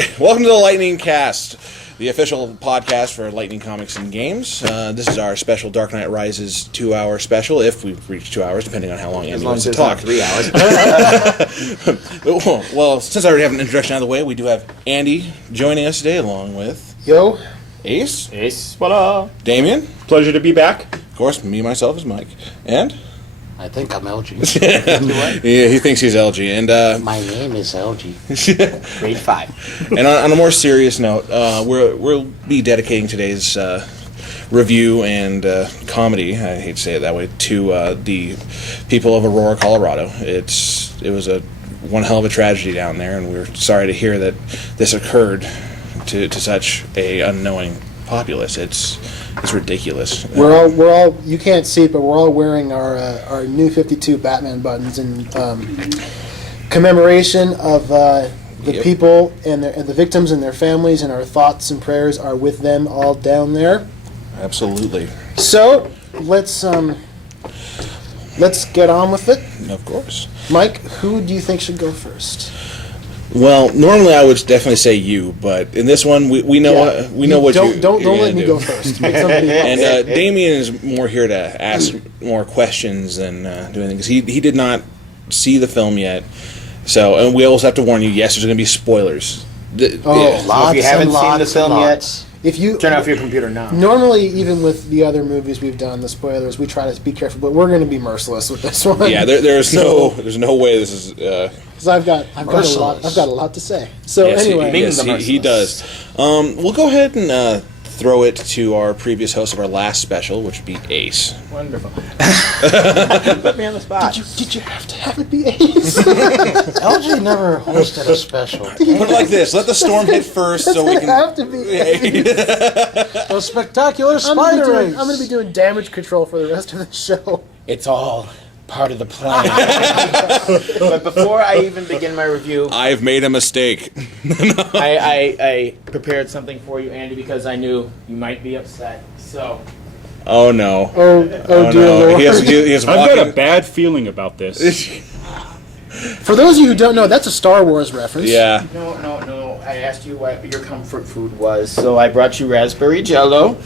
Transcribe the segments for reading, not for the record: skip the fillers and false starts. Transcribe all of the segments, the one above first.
right, welcome to the Lightning Cast, the official podcast for Lightning Comics and Games. This is our special Dark Knight Rises 2-hour special, if we've reached 2 hours, depending on how long Andy wants to talk. 3 hours. Well, since I already have an introduction out of the way, we do have Andy joining us today, along with... Yo. Ace. Ace, what up? Damien. Pleasure to be back. Of course, me, myself, is Mike. And... I think I'm LG. Yeah, he thinks he's LG. And my name is LG. Grade 5. And on a more serious note, we'll be dedicating today's review and comedy, I hate to say it that way, to the people of Aurora, Colorado. It was one hell of a tragedy down there, and we're sorry to hear that this occurred to such a unknowing populace. It's ridiculous. We're all you can't see it, but we're all wearing our new 52 Batman buttons in commemoration of the people and the victims and their families, and our thoughts and prayers are with them all down there. Absolutely. So let's get on with it. Of course. Mike, who do you think should go first? Well, normally I would definitely say you, but in this one we know what you don't let me go first. Make somebody else. And Damien is more here to ask more questions than do anything, because he did not see the film yet. So, and we also have to warn you. Yes, there's going to be spoilers. Lots if you haven't and seen the lots film and yet, lots. If you turn off your computer now. Normally, even with the other movies we've done, the spoilers, we try to be careful, but we're going to be merciless with this one. Yeah, there's no way this is. Because I've got a lot to say. So yes, anyway, he does. We'll go ahead and throw it to our previous host of our last special, which would be Ace. Wonderful. Put me on the spot. Did you have to have it be Ace? LG never hosted a special. Put it like this: let the storm hit first, so we can have to be Ace. A spectacular spider race. I'm going to be doing damage control for the rest of the show. It's all part of the plan. But before I even begin my review, I've made a mistake. I prepared something for you, Andy, because I knew you might be upset. So. Oh no! Oh dear no. Lord! He has I've got a bad feeling about this. For those of you who don't know, that's a Star Wars reference. Yeah. No. I asked you what your comfort food was, so I brought you raspberry Jell-O.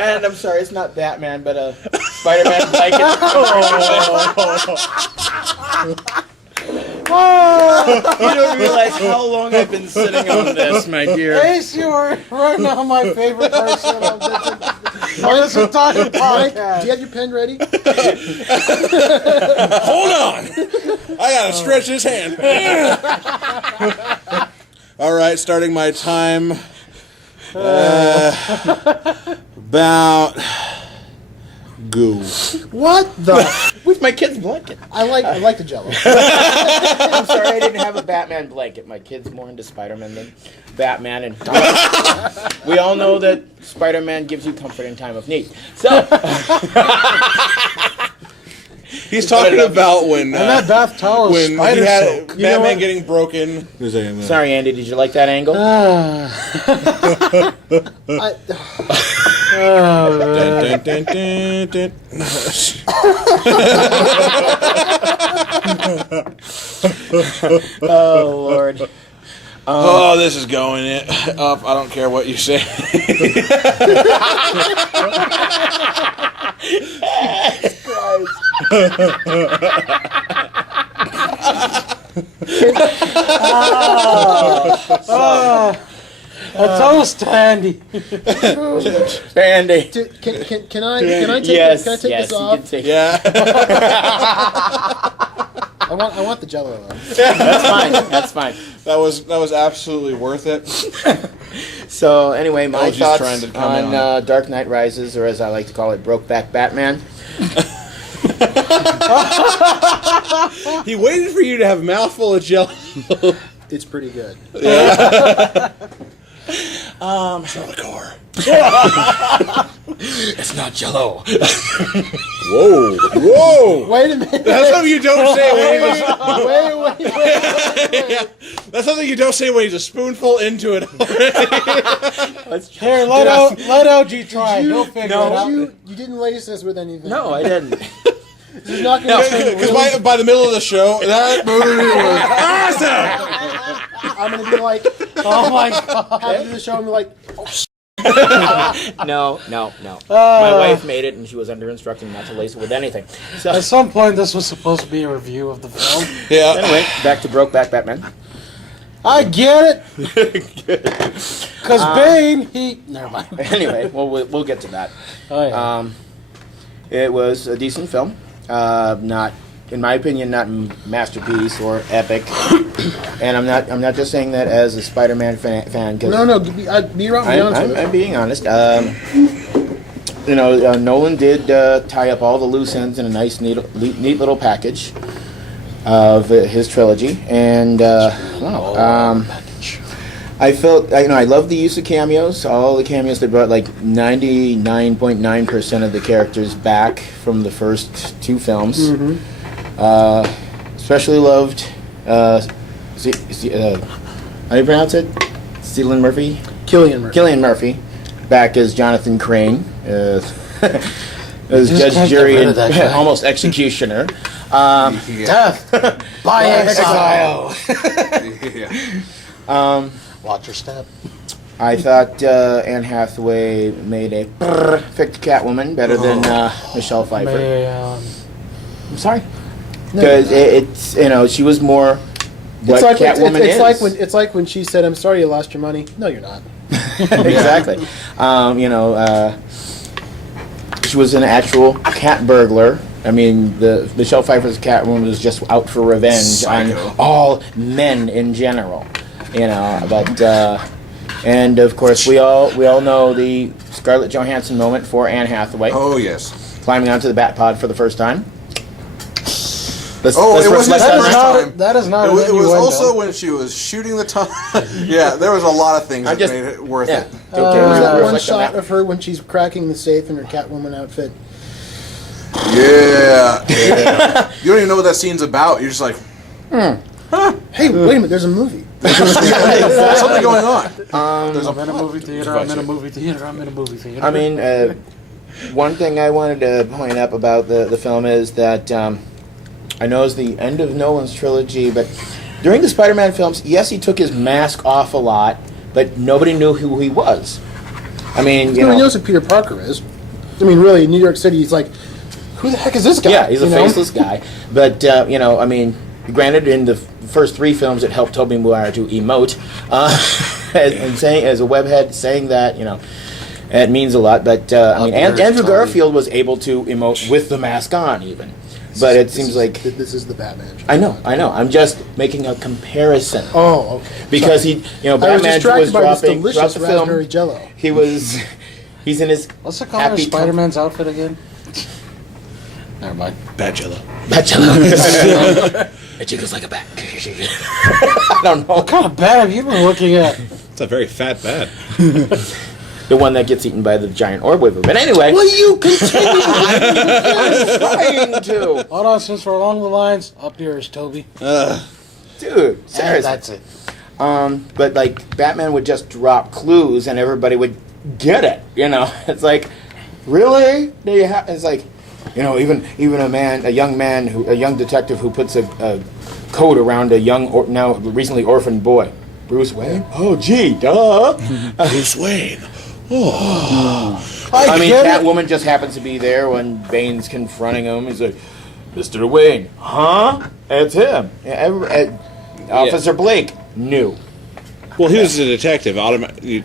And I'm sorry, it's not Batman, but a Spider-Man blanket. You don't realize how long I've been sitting on this, my dear. Ace, you are right now my favorite person on this entire podcast. Do you have your pen ready? Hold on! I gotta stretch his hand. All right, starting my time. About goo. What the? With my kid's blanket. I like the Jell-O. I'm sorry I didn't have a Batman blanket. My kid's more into Spider-Man than Batman, and we all know that Spider-Man gives you comfort in time of need. So He's talking about when that bath towel is when spider he had soak. Batman getting broken. sorry, Andy. Did you like that angle? Dun, dun, dun, dun, dun. Oh Lord. Oh, this is going up. I don't care what you say. A toast to Andy. Andy. Can I take Yes, this you can off? take Yeah. I want the Jell-O though. That's fine. That was absolutely worth it. So anyway, my LG's thoughts trying to come on Dark Knight Rises, or as I like to call it, Brokeback Batman. He waited for you to have a mouthful of Jell. It's pretty good. It's not a car. It's not Jell-O. Whoa! Wait a minute. That's something you don't say when Wait. That's something you don't say when he's a spoonful into it already. Here, let LG try. He'll figure it out. You didn't lace us with anything. No, I didn't. This is not going to Because by the middle of the show, that movie was awesome. I'm going to be like, Oh my god. after the show, I'm like, No. My wife made it, and she was under instruction not to lace it with anything. So At some point, this was supposed to be a review of the film. Yeah. anyway, back to Brokeback Batman. I get it. Because Bane, never mind. Anyway, we'll get to that. Oh yeah. It was a decent film. Not, in my opinion, not masterpiece or epic. And I'm not just saying that as a Spider-Man fan. Cause no, be honest with me. I'm being honest. Nolan did tie up all the loose ends in a nice, neat little package of his trilogy, and I felt, I love the use of cameos. All the cameos, they brought like 99.9% of the characters back from the first two films. Especially loved, how do you pronounce it? Cillian Murphy? Cillian Murphy, back as Jonathan Crane, as judge, can't jury, get rid and of that guy. almost executioner. Death by exile. Watch your step. I thought Anne Hathaway made a perfect Catwoman, better than Michelle Pfeiffer. I'm sorry, because it's she was more what Catwoman is. It's like when she said, "I'm sorry you lost your money." No, you're not. Exactly. She was an actual cat burglar. I mean, the Michelle Pfeiffer's Catwoman was just out for revenge on all men in general. But and of course we all know the Scarlett Johansson moment for Anne Hathaway. Oh yes. Climbing onto the Bat-Pod for the first time. It wasn't the first time. That is not. It was also when she was shooting the top. Yeah, there was a lot of things that made it worth it. That one shot of her when she's cracking the safe in her Catwoman outfit. Yeah. You don't even know what that scene's about. You're just like, Hey, wait a minute, there's a movie. something going on. I'm in a movie theater. I'm in a movie theater. I'm in a movie theater. I mean, one thing I wanted to point up about the film is that I know it's the end of Nolan's trilogy, but during the Spider-Man films, yes, he took his mask off a lot, but nobody knew who he was. I mean, Nobody knows who Peter Parker is. I mean, really, in New York City, he's like, who the heck is this guy? Yeah, he's a faceless guy. But, I mean, granted, in the first three films, it helped Tobey Maguire to emote. And saying, as a webhead, saying that, it means a lot. But, Andrew Garfield was able to emote with the mask on, even. But it seems like... This is the Batman show. I know. I'm just making a comparison. Oh, okay. Because Batman was dropping throughout the raspberry film. Jello. He's in his What's the color of Spider-Man's outfit again? Never mind. Bad Jello. It jiggles like a bat. I don't know. What kind of bat have you been looking at? It's a very fat bat. The one that gets eaten by the giant orb weaver. But anyway. Will you continue? I'm trying to. Hold on, since we're along the lines, up yours, Toby. Dude, seriously. That's it. But like Batman would just drop clues and everybody would get it. It's like, really? It's like, even a young detective who puts a coat around a now recently orphaned boy. Bruce Wayne? Oh, gee, duh. Bruce Wayne. Oh. I mean, Catwoman just happens to be there when Bane's confronting him. He's like, Mr. Wayne, huh? It's him. Officer Blake knew. Well, he was a detective.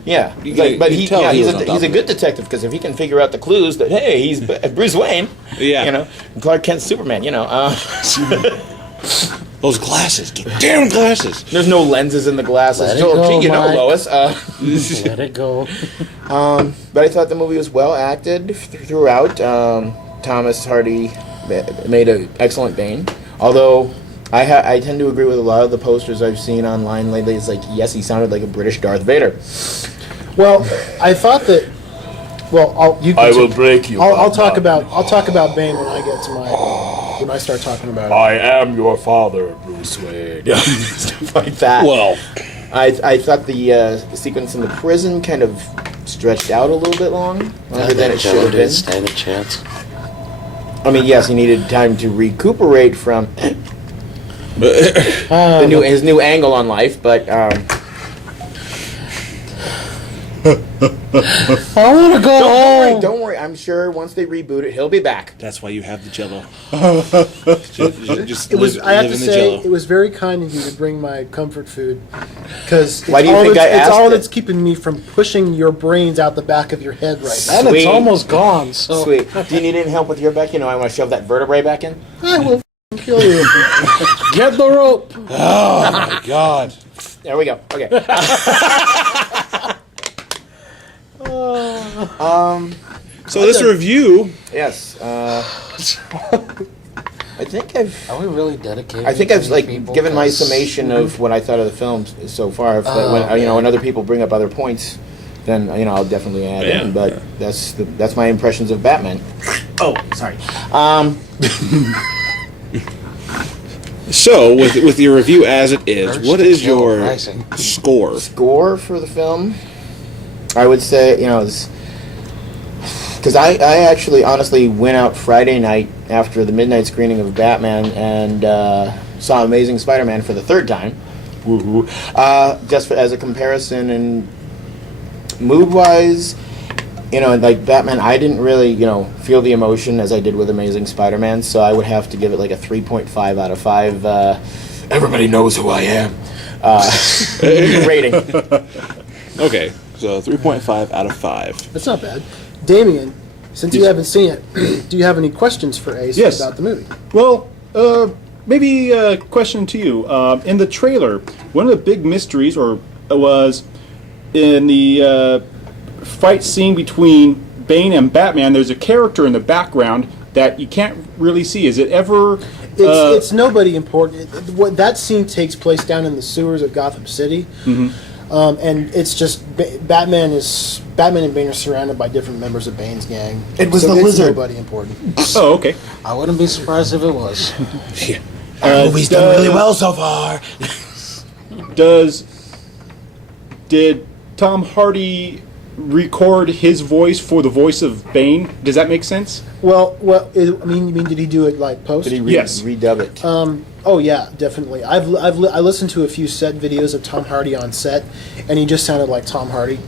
Yeah, he's a good detective because if he can figure out the clues that hey, he's Bruce Wayne. Yeah. Clark Kent's Superman. Those glasses, the damn glasses. There's no lenses in the glasses. Let it go, Mike. Lois. Let it go. But I thought the movie was well acted throughout. Thomas Hardy made an excellent Bane. Although I tend to agree with a lot of the posters I've seen online lately. It's like, yes, he sounded like a British Darth Vader. Well, I thought that. Well, I will break you. I'll talk about Bane when I get to when I start talking about it. I am your father, Bruce Wayne. Stuff like that. Well, I thought the sequence in the prison kind of stretched out a little bit longer than it should have been. Stand a chance. I mean, yes, he needed time to recuperate from his new angle on life, but I want to go home. don't worry. I'm sure once they reboot it, he'll be back. That's why you have the Jello. I have to say, it was very kind of you to bring my comfort food, because Why do you think I it's asked all it? that's keeping me from pushing your brains out the back of your head right now. And Sweet. it's almost gone. So Sweet. Do you need any help with your back? You know, I want to shove that vertebrae back in. I will kill you. get the rope. Oh my God! There we go. Okay. So this review, Yes. I think I've. Are we really dedicated? I think I've given my summation of what I thought of the film so far. If when other people bring up other points, then I'll definitely add in. But that's my impressions of Batman. Oh, sorry. so with your review as it is, what is your Rising. score? Score for the film, I would say because I actually honestly went out Friday night after the midnight screening of Batman and saw Amazing Spider-Man for the third time. Woo-hoo. Just as a comparison, and mood-wise, like Batman, I didn't really feel the emotion as I did with Amazing Spider-Man, so I would have to give it like a 3.5 out of 5. Everybody knows who I am. Rating. Okay, so 3.5 out of 5. That's not bad. Damien, since you haven't seen it, do you have any questions for Ace Yes. about the movie? Well, maybe a question to you. In the trailer, one of the big mysteries was in the fight scene between Bane and Batman, there's a character in the background that you can't really see. Is it ever... It's nobody important. That scene takes place down in the sewers of Gotham City. Mm-hmm. And it's just Batman and Bane are surrounded by different members of Bane's gang. It was so the it's lizard. Nobody important. Oh, okay. I wouldn't be surprised if it was. Our movie's done really well so far. Did Tom Hardy record his voice for the voice of Bane? Does that make sense? Well, you mean did he do it like post? Did he Yes. redub it? Oh yeah, definitely. I listened to a few set videos of Tom Hardy on set, and he just sounded like Tom Hardy.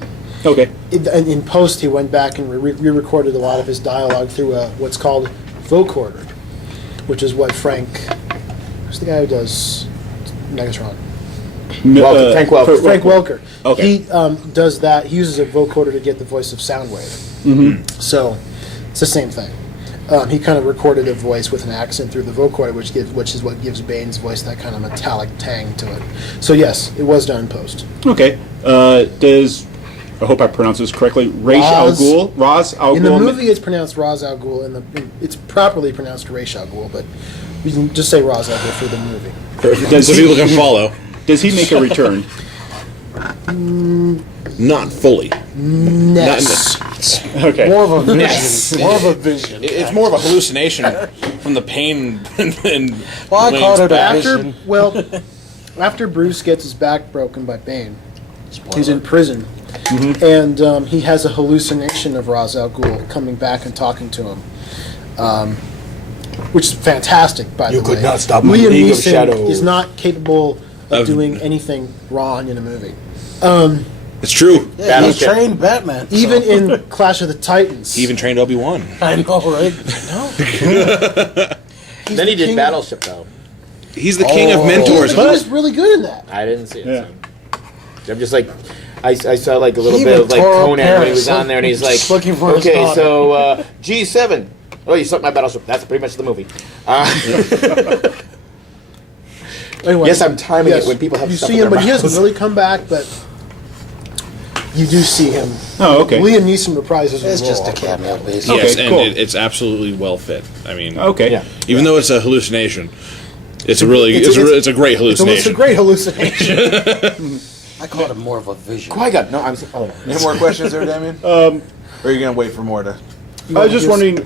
Okay. And in post, he went back and re-recorded a lot of his dialogue through what's called vocoder, which is what Frank, who's the guy who does Megatron? Frank Welker. Frank Welker. Okay. He does that. He uses a vocoder to get the voice of Soundwave. Mm-hmm. So it's the same thing. He kind of recorded a voice with an accent through the vocoder, which is what gives Bane's voice that kind of metallic tang to it. So yes, it was done in post. Okay. I hope I pronounced this correctly, Ra's al Ghul? Ra's al Ghul. In the movie, it's pronounced Ra's al Ghul. It's properly pronounced Ra's al Ghul, but we can just say Ra's al Ghul for the movie. So people can follow. Does he make a return? Not fully. Ness. Okay. More of a vision. More of a vision. It's more of a hallucination from the pain and Well, I called it a back. vision. After Bruce gets his back broken by Bane, he's in prison, and he has a hallucination of Ra's al Ghul coming back and talking to him, which is fantastic, by the way. You could not stop my Liam League of Neeson Shadows. is not capable of doing anything wrong in a movie. It's true. Yeah, he Battleship. trained Batman. Even in Clash of the Titans. He even trained Obi-Wan. I know, right? Then he did Battleship, though. He's the king of mentors. He was really good in that. I didn't see it. Yeah. So. I'm just like, I saw like a little He bit even of like tore up Conan when he was Paris, on there, and he's like, looking for his okay, daughter. so G7. Oh, you sucked my Battleship. That's pretty much the movie. Anyway, Yes, I'm timing it when people have you stuff see in him, their but he mouths. doesn't really come back. But you do see him. Oh, okay. Liam Neeson reprises his It's just a role. cameo, basically. Yes, Okay, and cool. it's absolutely well fit. I mean, Okay. Yeah. even though it's a hallucination, it's a great It's a hallucination. great hallucination. I call it more of a vision. Qui-Gon. No, I'm. Oh, Any more questions there, Damien? Or are you gonna wait for more to? I was just wondering,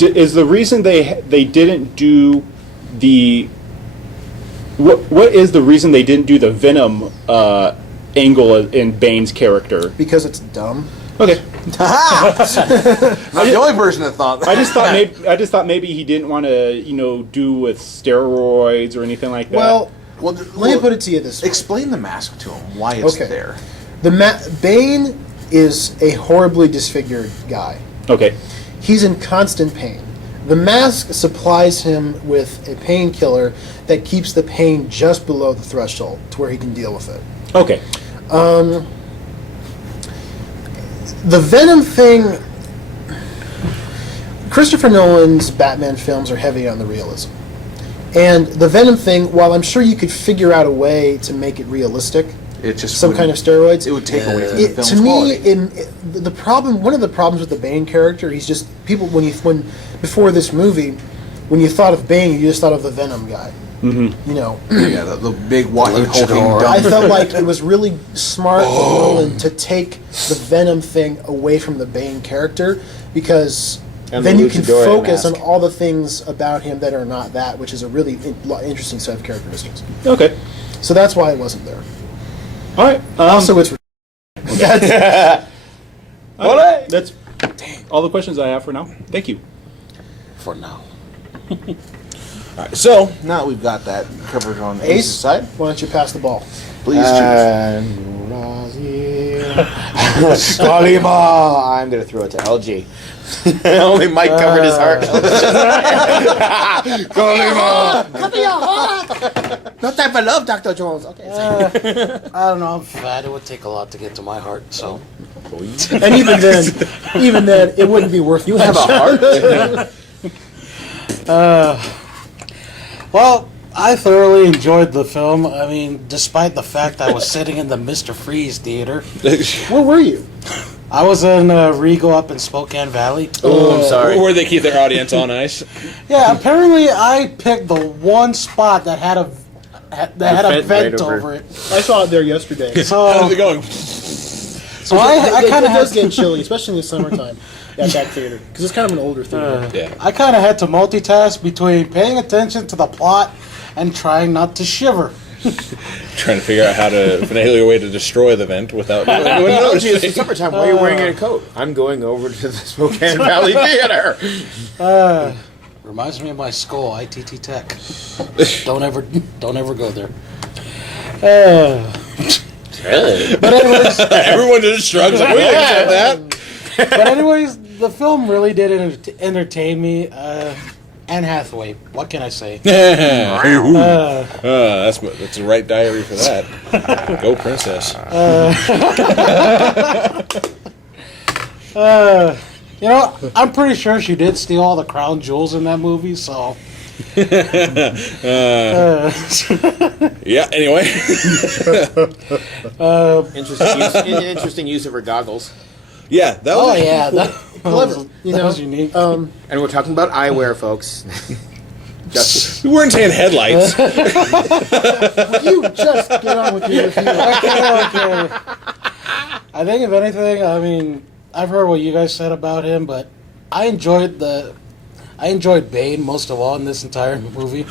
is the reason they didn't do the what is the reason they didn't do the Venom angle in Bane's character? Because it's dumb. Okay. Not the only person that thought that. I just thought maybe he didn't want to, do with steroids or anything like that. Well, let me put it to you this way. Explain the mask to him, why it's Okay. there. Bane is a horribly disfigured guy. Okay. He's in constant pain. The mask supplies him with a painkiller that keeps the pain just below the threshold to where he can deal with it. Okay. The Venom thing, Christopher Nolan's Batman films are heavy on the realism. And the Venom thing, while I'm sure you could figure out a way to make it realistic, It just some kind of steroids, It would take away from the film's to me, quality. the problem, one of the problems with the Bane character, he's just people before this movie, when you thought of Bane, you just thought of the Venom guy. Mm-hmm. Yeah, the big walking, hulking I dumb. felt like it was really smart of Nolan to take the Venom thing away from the Bane character, because And then the you can luchador focus mask. on all the things about him that are not that, which is a really interesting set of characteristics. Okay. So that's why it wasn't there. All right. Also, it's That's all the questions I have for now. Thank you. For now. All right, so now that we've got that covered on Ace's Ace, side, why don't you pass the ball? please choose. Kalima. I'm gonna throw it to LG. Only Mike covered his heart. Kalima. No time for love, Dr. Jones. Okay. I don't know. I'm fat. It would take a lot to get to my heart. So. And even then, it wouldn't be worth. You have a heart. Well, I thoroughly enjoyed the film. I mean, despite the fact I was sitting in the Mr. Freeze theater. Where were you? I was in Regal up in Spokane Valley. Oh, I'm sorry. Where they keep their audience on ice. Yeah, apparently I picked the one spot that had a vent vent right over. over it. I saw it there yesterday. How's So, it going? so I kind it of does had get chilly, especially in the summertime at that theater, because it's kind of an older theater. Yeah. I kind of had to multitask between paying attention to the plot and trying not to shiver. Trying to figure out how to finagle your way to destroy the vent without doing LG, it's the summertime. Why are you wearing a coat? I'm going over to the Spokane Valley Theater. Reminds me of my school, ITT Tech. Don't ever go there. But anyways, Everyone just shrugs like, we didn't accept that. but anyways, the film really did entertain me. Anne Hathaway, what can I say? That's the right diary for that. Go princess. I'm pretty sure she did steal all the crown jewels in that movie. So. Yeah. Anyway. Interesting use of her goggles. Yeah. That was. Oh yeah, that Clever. that was unique. And we're talking about eyewear, folks. Just We weren't saying headlights. You just get on with your review. Okay. I think if anything, I mean, I've heard what you guys said about him, but I enjoyed Bane most of all in this entire movie,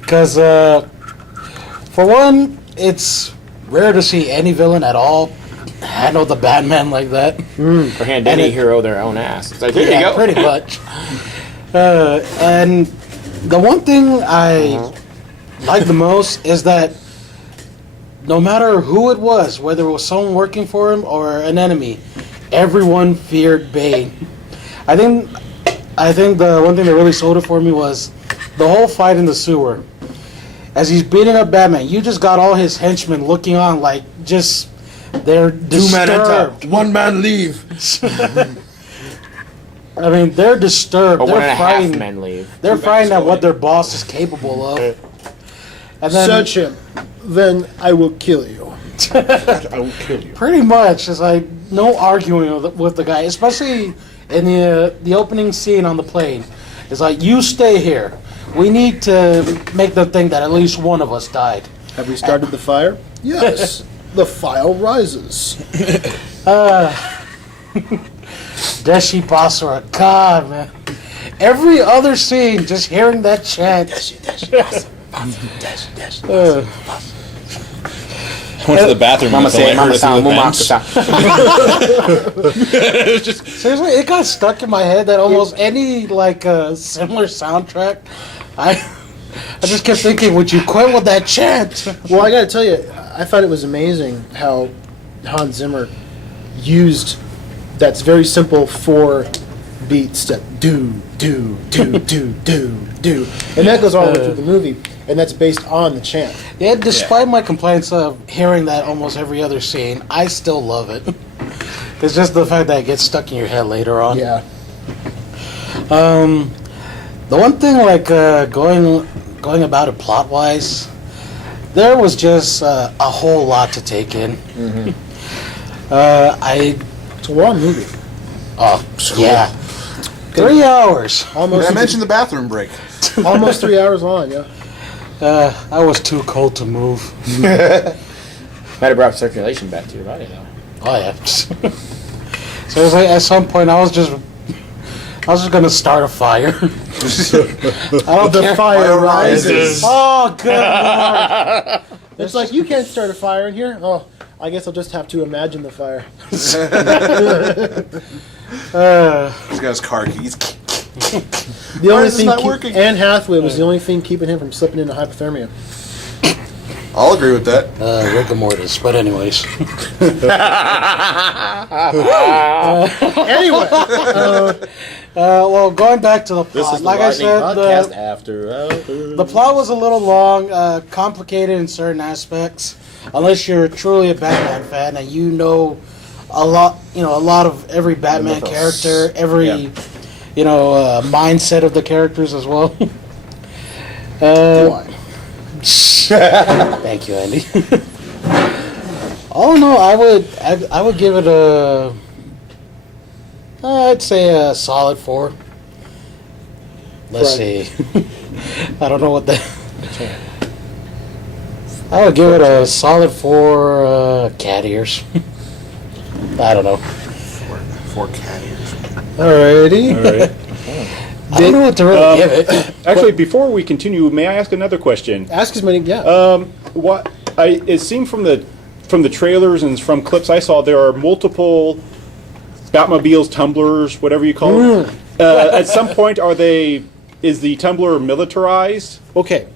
because for one, it's rare to see any villain at all handle the Batman like that. or hand And any it- hero their own ass. It's like, here you Yeah, go. pretty much. And the one thing I like the most is that no matter who it was, whether it was someone working for him or an enemy, everyone feared Bane. I think the one thing that really sold it for me was the whole fight in the sewer. As he's beating up Batman, you just got all his henchmen looking on like just they're disturbed. One man leave. I mean, they're disturbed. Or They're one and a half frightened. men leave. They're frightened at what their boss is capable of. And then Search him, then I will kill you. I will kill you. pretty much it's like no arguing with the guy, especially in the opening scene on the plane. It's like, you stay here. We need to make them think that at least one of us died. Have we started the fire? Yes. The file rises. Deshi Basra, God, man. Every other scene, just hearing that chant. went to the bathroom. Mama and say, felt Mama like sound, Mama hurting the vents. Seriously, it got stuck in my head that almost any similar soundtrack, I just kept thinking, would you quit with that chant? Well, I got to tell you, I thought it was amazing how Hans Zimmer used that's very simple 4-beat step, do, do, do, do, do, do, and that goes all the way through the movie, and that's based on the chant. Yeah, despite my complaints of hearing that almost every other scene, I still love it. It's just the fact that it gets stuck in your head later on. Yeah. The one thing, going about it plot-wise, there was just a whole lot to take in. It's a long movie. Yeah. 3 hours. Almost. Did I mention the bathroom break? Almost 3 hours long. Yeah. I was too cold to move. Might have brought circulation back to your body, though. Oh yeah. So it was at some point I was just gonna start a fire. I don't The care. fire rises. Oh good lord! It's like, you can't start a fire in here. Oh, I guess I'll just have to imagine the fire. He's got his car keys. The Why only is this thing not working? Anne Hathaway was the only thing keeping him from slipping into hypothermia. I'll agree with that. Rigor mortis. But anyways, Anyway, well, going back to the plot, This is the like I said, podcast after hours. the plot was a little long, complicated in certain aspects. Unless you're truly a Batman fan and you know a lot of every Batman character, every mindset of the characters as well. Thank you, Andy. Oh no, I would give it I'd say a solid 4. Let's see. I don't know what that. I would give it a solid 4 cat ears. I don't know. 4 cat ears. alrighty. All right. I don't know what to really give it. Actually, before we continue, may I ask another question? Ask as many. Yeah. It seemed from the trailers and from clips I saw, there are multiple Batmobiles, tumblers, whatever you call them. At some point, is the tumbler militarized? Okay.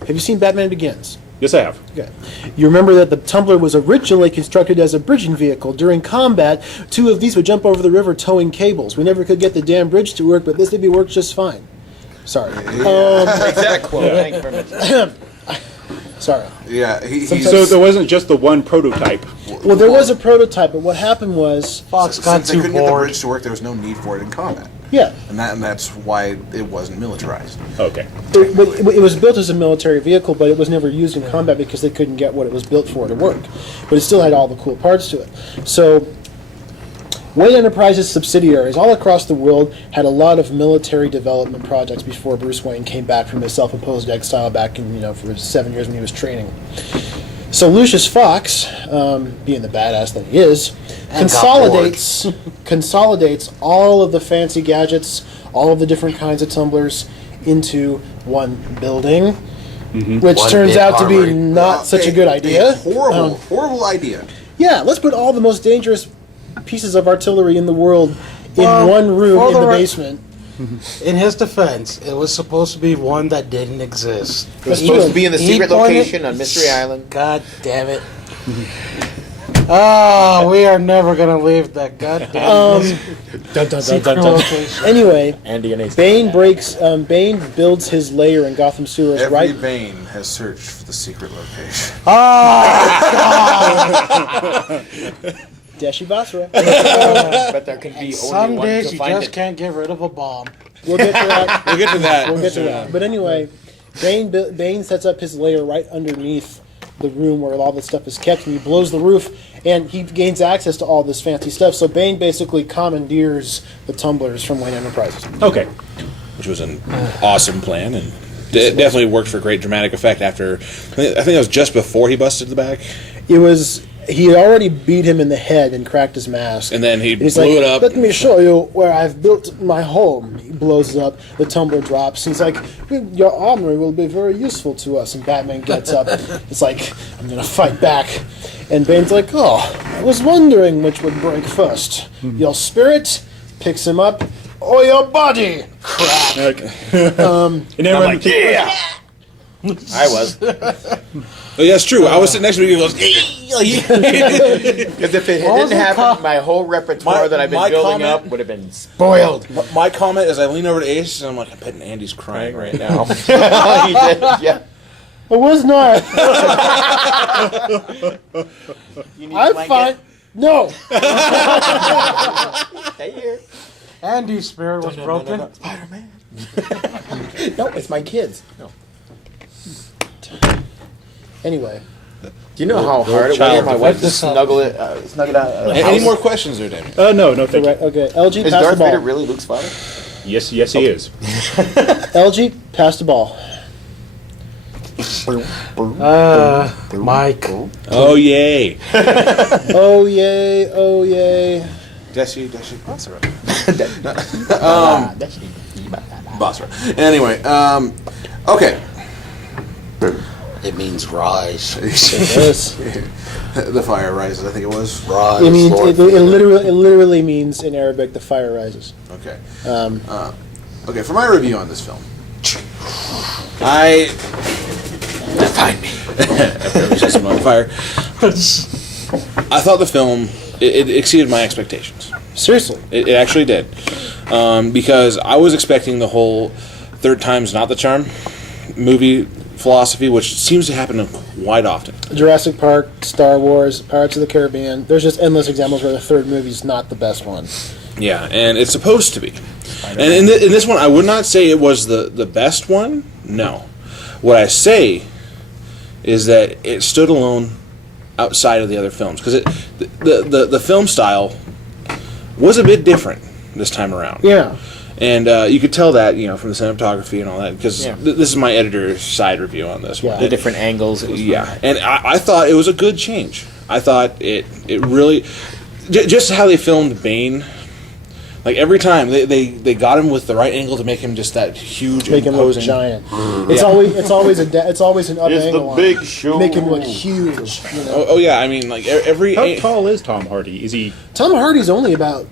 Have you seen Batman Begins? Yes, I have. Okay. You remember that the tumbler was originally constructed as a bridging vehicle. During combat, 2 of these would jump over the river towing cables. We never could get the damn bridge to work, but this maybe worked just fine. Sorry. Exact quote. Thank you very much. Sorry. Yeah, So there wasn't just the one prototype. Well, there was a prototype, but what happened was... Fox got Since they too couldn't get the bored. bridge to work, there was no need for it in combat. Yeah. And that's why it wasn't militarized. Okay. It was built as a military vehicle, but it was never used in combat because they couldn't get what it was built for to work. But it still had all the cool parts to it. So, Wayne Enterprises subsidiaries all across the world had a lot of military development projects before Bruce Wayne came back from his self-imposed exile back in, for 7 years when he was training. So Lucius Fox, being the badass that he is, consolidates all of the fancy gadgets, all of the different kinds of tumblers into one building, which One turns big out to be armory. not such a good idea. Horrible idea. Yeah, let's put all the most dangerous pieces of artillery in the world in Well, one room for in the the basement. In his defense, it was supposed to be one that didn't exist. It was supposed to be in the He secret pointed- location on Mystery Island. God damn it. We are never gonna leave that goddamn secret location. Anyway, Andy and Ace. Bane builds his lair in Gotham sewers Every right. Bane has searched for the secret location. Dashi Basra. But there can be Some only one days to you find just it. can't get rid of a bomb. We'll get to that. We'll get to that. We'll get to that. But anyway, Bane sets up his lair right underneath the room where all this stuff is kept, and he blows the roof, and he gains access to all this fancy stuff. So Bane basically commandeers the tumblers from Wayne Enterprises. Okay. Which was an awesome plan, and it definitely worked for great dramatic effect. After I think that was just before he busted the back. It was he had already beat him in the head and cracked his mask. And then he he's blew like, it up. Let me show you where I've built my home. He blows it up. The tumbler drops. He's like, your armory will be very useful to us. And Batman gets up. It's like, I'm going to fight back. And Bane's like, oh, I was wondering which would break first. Your spirit picks him up, or your body. Crack. Okay. And then I'm like, yeah. I was. Oh, yeah, it's true. I was sitting next to him and he goes, Because if it didn't happen, my whole repertoire that I've been building up would have been spoiled. My comment is I lean over to Ace and I'm like, I bet Andy's crying right now. He did, yeah. I was not. You need a I'm blanket? fine. No. Stay here. Andy's spirit was broken. Spider-Man. No, it's my kids. No. Anyway. Do you know how hard it was for my wife to snuggle it out? Any more questions there, Damien? no, thank you. Okay, LG Is pass the Darth Vader ball. really Luke's father? Yes, he is. LG pass the ball. Mike. Oh, yay. Oh yay! Oh yay! Dashi, Boss. Anyway, okay. It means rise. Yes. The fire rises, I think it was. Rise. It means Lord. it literally means in Arabic the fire rises. Okay. Okay, for my review on this film, Find me. It was just on fire. I thought the film it exceeded my expectations. Seriously. It actually did, because I was expecting the whole third time's not the charm movie philosophy, which seems to happen quite often. Jurassic Park, Star Wars, Pirates of the Caribbean. There's just endless examples where the third movie's not the best one. Yeah, and it's supposed to be. And in this one, I would not say it was the best one. No. What I say is that it stood alone outside of the other films, because the film style was a bit different this time around. Yeah. And you could tell that, from the cinematography and all that, because this is my editor's side review on this one. The different angles. It was Yeah, and I thought it was a good change. I thought it really, just how they filmed Bane. Like every time they got him with the right angle to make him just that huge, Make him look imposing. giant. It's always an up It's angle the big on it. show. Make him look huge. Oh yeah, I mean like every. How tall is Tom Hardy? Is he? Tom Hardy's only like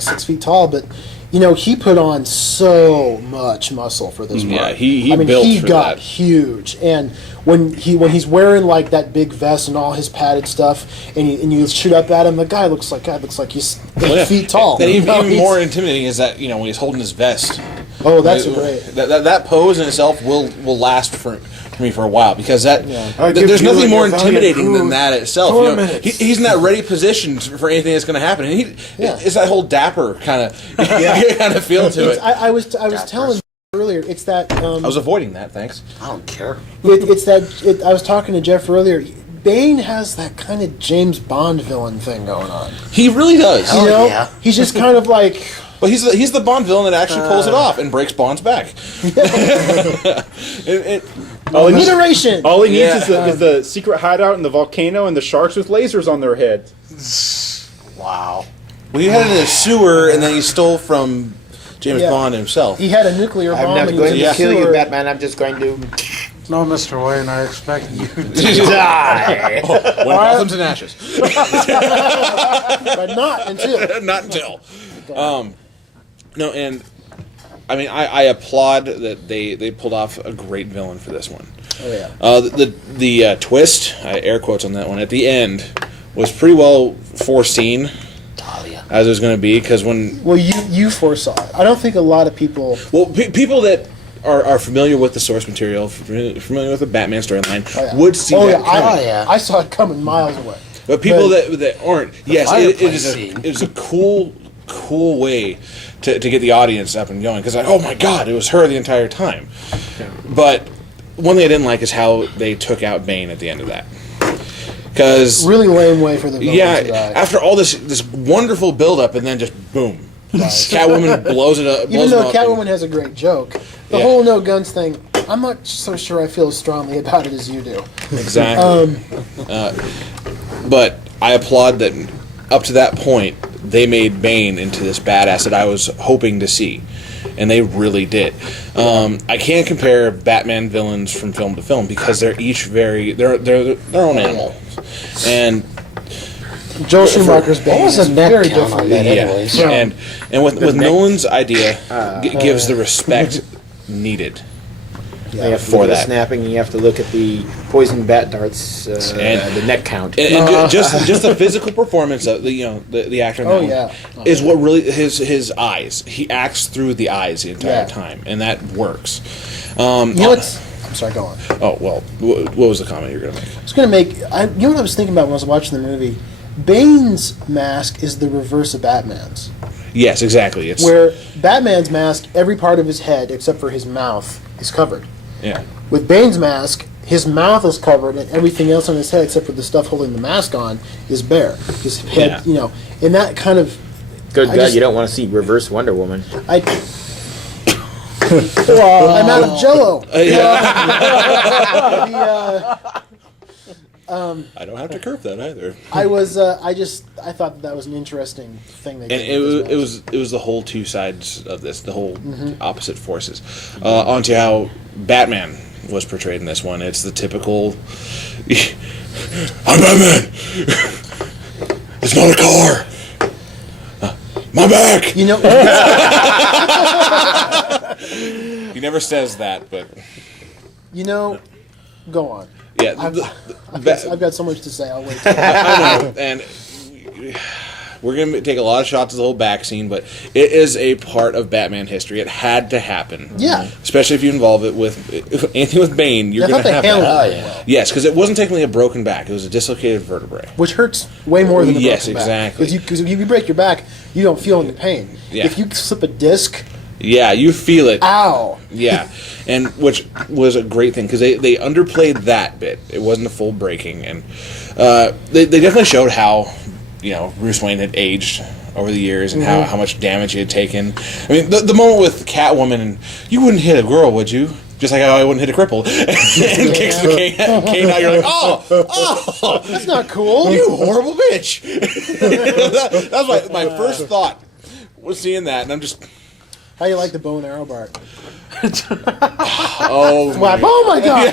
6 feet tall, but he put on so much muscle for this Yeah, part. he built he for got that. huge, and when he's wearing like that big vest and all his padded stuff, and you shoot up at him, the guy looks like he's 8 feet tall. Then even He's- more intimidating is that when he's holding his vest. Oh, that's great. That pose in itself will last for me for a while, because there's give nothing you more your intimidating value than that itself. 4 minutes. He's in that ready position for anything that's going to happen, and it's that whole dapper kind of kind of feel to it. I was telling earlier. It's that. I was avoiding that. Thanks. I don't care. It's that. I was talking to Jeff earlier. Bane has that kind of James Bond villain thing going on. He really does. Hell yeah. He's just kind of like. But he's the Bond villain that actually pulls it off and breaks Bond's back. Alliteration. All he needs is the secret hideout in the volcano and the sharks with lasers on their heads. Wow. Well, he had it in a sewer, and then he stole from James Bond himself. He had a nuclear bomb. I'm not and he was going in to the kill you, sewer. Batman. I'm just going to No, Mr. Wayne, I expect you to. die. When Gotham's in ashes. But not until. Not until. No, and I mean, I applaud that they pulled off a great villain for this one. Oh yeah. The twist, air quotes on that one, at the end was pretty well foreseen Talia. as it was going to be, because when Well, you foresaw it. I don't think a lot of people. people that are familiar with the source material, familiar with the Batman storyline, Oh, yeah. would see Oh that yeah, coming. I saw it coming miles away. But people that aren't, yes, it fireplace is scene. it is a cool way to get the audience up and going, because like, oh my god, it was her the entire time. But one thing I didn't like is how they took out Bane at the end of that, because Really lame way for the villain to die. after all this wonderful build up, and then just boom, Catwoman blows it up. Even blows though him up, Catwoman has a great joke, the Yeah. whole no guns thing, I'm not so sure I feel as strongly about it as you do. exactly. But I applaud that up to that point, they made Bane into this badass that I was hoping to see. And they really did. I can't compare Batman villains from film to film because they're each they're their own animal. And Joel Schumacher's Bane What was the is neck very count on different. that yeah, anyways? and with Nolan's idea, gives the respect needed. You have to For look at that. the snapping. You have to look at the poison bat darts, And- the neck count. And just the physical performance of the actor. Oh, Nolan yeah. is what really his eyes. He acts through the eyes the entire Yeah. time, and that works. You know what's? I'm sorry. Go on. Oh well, what was the comment you were gonna make? I was gonna make. You know what I was thinking about when I was watching the movie? Bane's mask is the reverse of Batman's. Yes, exactly. It's Where Batman's mask, every part of his head except for his mouth is covered. yeah. With Bane's mask, his mouth is covered, and everything else on his head, except for the stuff holding the mask on, is bare. His head, Yeah. and that kind of. Good I God, just- you don't want to see reverse Wonder Woman. I'm out of Jello. I don't have to curve that either. I thought that was an interesting thing. They And did with his mask. it was the whole two sides of this, the whole opposite forces. Onto how Batman was portrayed in this one. It's the typical, I'm Batman. It's not a car. My back. You know, He never says that, but go on. yeah. I've got so much to say. I'll wait. I know, and we're going to take a lot of shots at the whole back scene, but it is a part of Batman history. It had to happen. Yeah. Especially if you involve it with anything with Bane, you're I going thought to they have handled that. it well, Yes, because it wasn't technically a broken back; it was a dislocated vertebrae. which hurts way more than a Yes, broken exactly. Because if you break your back, you don't feel any pain. Yeah. If you slip a disc, Yeah, you feel it. ow! Yeah, and which was a great thing because they underplayed that bit. It wasn't a full breaking, and they definitely showed how Bruce Wayne had aged over the years and how much damage he had taken. I mean, the moment with Catwoman, and you wouldn't hit a girl, would you? Just like how I wouldn't hit a cripple, and kicks the cane out. You're like, oh, That's not cool. you horrible bitch. that was my first thought was seeing that, and I'm just, How you like the bow and arrow, Bart? oh, Whap. Oh my god!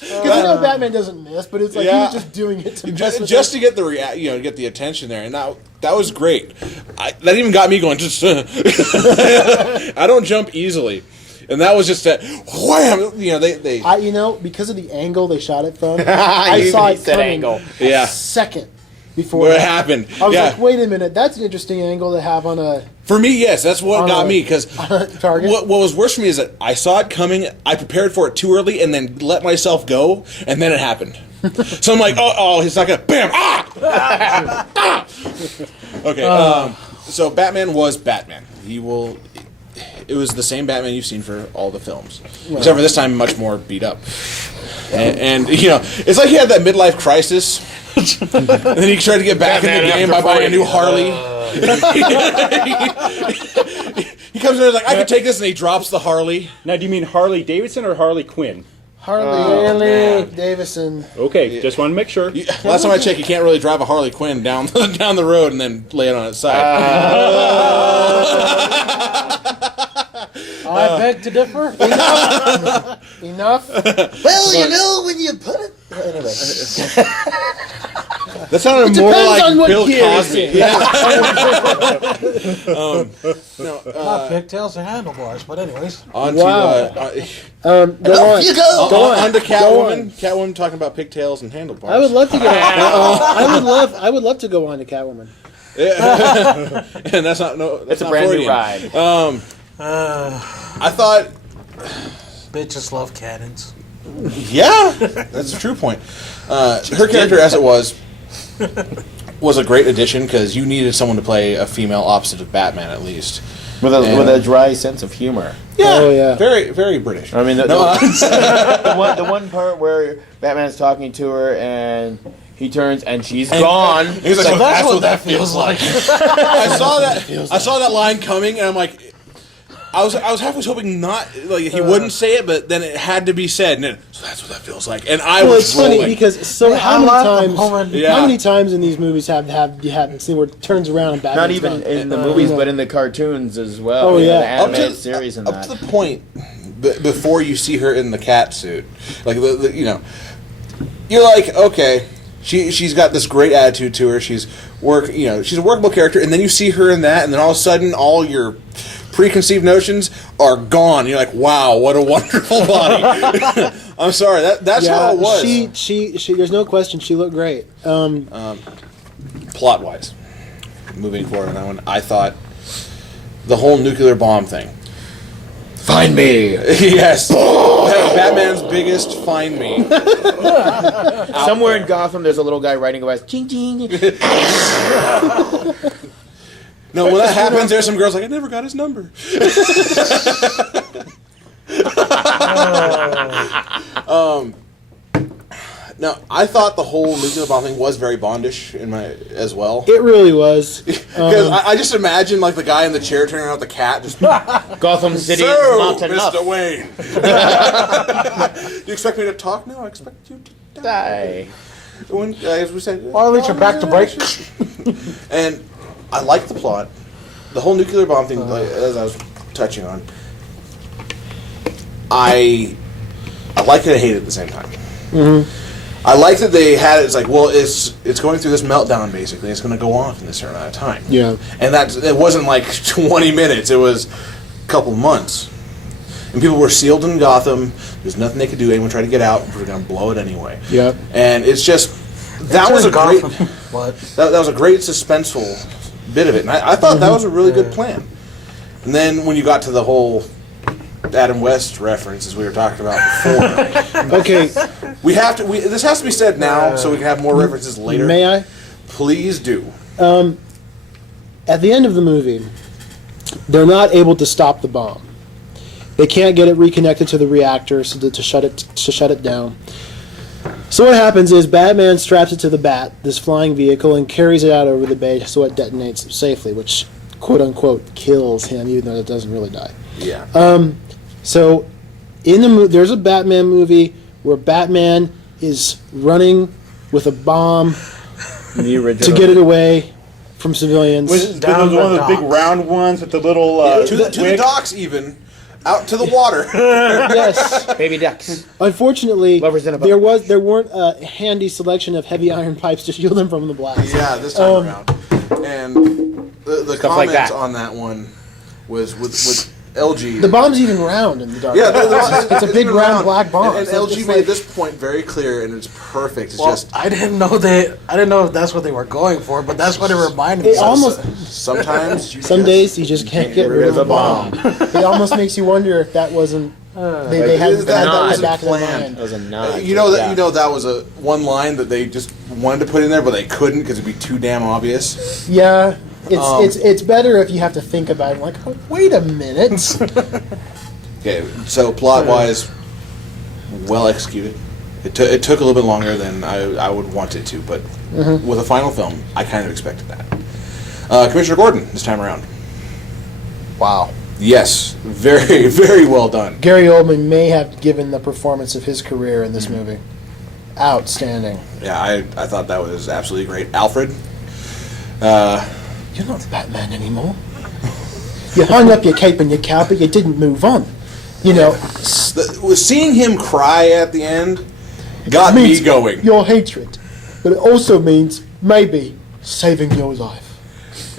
Because Batman doesn't miss, but it's like he was just doing it to mess with just to get the to get the attention there, and that was great. That even got me going. Just I don't jump easily, and that was just that wham. They because of the angle they shot it from, I saw it that coming angle. a second before where it happened. I was yeah. like, wait a minute, that's an interesting angle to have on a For me, yes, that's what On got a- me because target. what was worse for me is that I saw it coming, I prepared for it too early, and then let myself go, and then it happened. So I'm like, oh, he's not gonna, bam, ah! Okay, so Batman was Batman. It was the same Batman you've seen for all the films, except for this time much more beat up. And it's like he had that midlife crisis, and then he tried to get back in the game by buying a new Harley. He comes in and is like, I can take this, and he drops the Harley. Now, do you mean Harley Davidson or Harley Quinn? Harley Davidson. Okay, just want to make sure. Last time I checked, you can't really drive a Harley Quinn down the road and then lay it on its side. I beg to differ. Enough. Well, when you put it. Anyway, That sounded it more depends like on what Bill gear Cosby. Not pigtails or handlebars, but anyways. On Wow. to, go on. You go. on to Go Catwoman. on. Catwoman talking about pigtails and handlebars. I would love to go. I would love to go on to Catwoman. And that's not It's a not brand Freudian. new ride. I thought, Bitches love cannons. yeah, that's a true point. Her character, as it was a great addition because you needed someone to play a female opposite of Batman, at least. With a dry sense of humor. Yeah, Oh, yeah. very, very British. I mean, the one part where Batman's talking to her and he turns and she's gone. He's like, So that's what that feels like. I saw that line coming, and I'm like, I was halfway hoping not, like he wouldn't say it, but then it had to be said, and then, so that's what that feels like. And I Well, was it's funny rolling. because I how love the many times? moment- Yeah. How many times in these movies have you haven't seen where it turns around and Batman's Not even gone? in the movies, but in the cartoons as well. Oh, You know, yeah. the animated series and up that. to the point before you see her in the cat suit, like you're like, okay, she's got this great attitude to her. She's she's a workable character, and then you see her in that, and then all of a sudden, all your preconceived notions are gone. You're like, wow, what a wonderful body. I'm sorry, that's how it was. She. There's no question. She looked great. Plot wise, moving forward on that one, I thought the whole nuclear bomb thing. Find me. Yes, Batman's biggest find me. Somewhere in Gotham, there's a little guy riding a bike. Ching ching. No, when that happens, there's some girls like, I never got his number. No, I thought the whole nuclear bomb thing was very Bondish as well. It really was. Because I just imagine like the guy in the chair turning around with the cat, just Gotham City is so, not enough. Mr. Wayne. Do you expect me to talk? No, I expect you to die. When, as we said, Well, at least you're back to break. And I like the plot. The whole nuclear bomb thing, as I was touching on, I like it and hate it at the same time. Mm-hmm. I like that they had it. It's like, well, it's going through this meltdown basically. It's going to go off in this certain amount of time. Yeah. And it wasn't like 20 minutes. It was a couple months. And people were sealed in Gotham. There's nothing they could do. Anyone tried to get out, we're going to blow it anyway. Yeah. And it's just that was a great What? that was a great suspenseful bit of it. And I thought that was a really good plan. And then when you got to the whole Adam West reference, as we were talking about before. Okay. This has to be said now, so we can have more references later. May I? Please do. At the end of the movie, they're not able to stop the bomb. They can't get it reconnected to the reactor to shut it down. So what happens is Batman straps it to the Bat, this flying vehicle, and carries it out over the bay so it detonates safely, which quote unquote kills him, even though it doesn't really die. Yeah. So in there's a Batman movie where Batman is running with a bomb The original. to get it away from civilians. Was Down one of the the big docks. round ones with the little to the docks, even out to the water. Yes. Baby ducks. Unfortunately, Lovers in a boat. there weren't a handy selection of heavy iron pipes to shield them from the blast. Yeah, this time around. And the Stuff like comment that. on that one was with LG. The bomb's even round in the dark. Yeah, it's a big been round around. black bomb. And So it's LG just made like- this point very clear, and it's perfect. It's Well, just I didn't know if that's what they were going for, but that's what it reminded me It of. almost sometimes you some just- days you just can't get rid of a bomb. It almost makes you wonder if that wasn't they had that that was in the back of their planned. mind. That was a nod. You know that was a one line that they just wanted to put in there, but they couldn't because it'd be too damn obvious. Yeah, it's better if you have to think about it. Like, oh, wait a minute. Okay, so plot wise, well executed. It took a little bit longer than I would want it to, but with a final film, I kind of expected that. Commissioner Gordon this time around. Wow. Yes, very very well done. Gary Oldman may have given the performance of his career in this movie. Outstanding. Yeah, I thought that was absolutely great. Alfred. You're not Batman anymore. You hung up your cape and your cow, but you didn't move on. You know, Seeing him cry at the end got me means going. your hatred, but it also means maybe saving your life.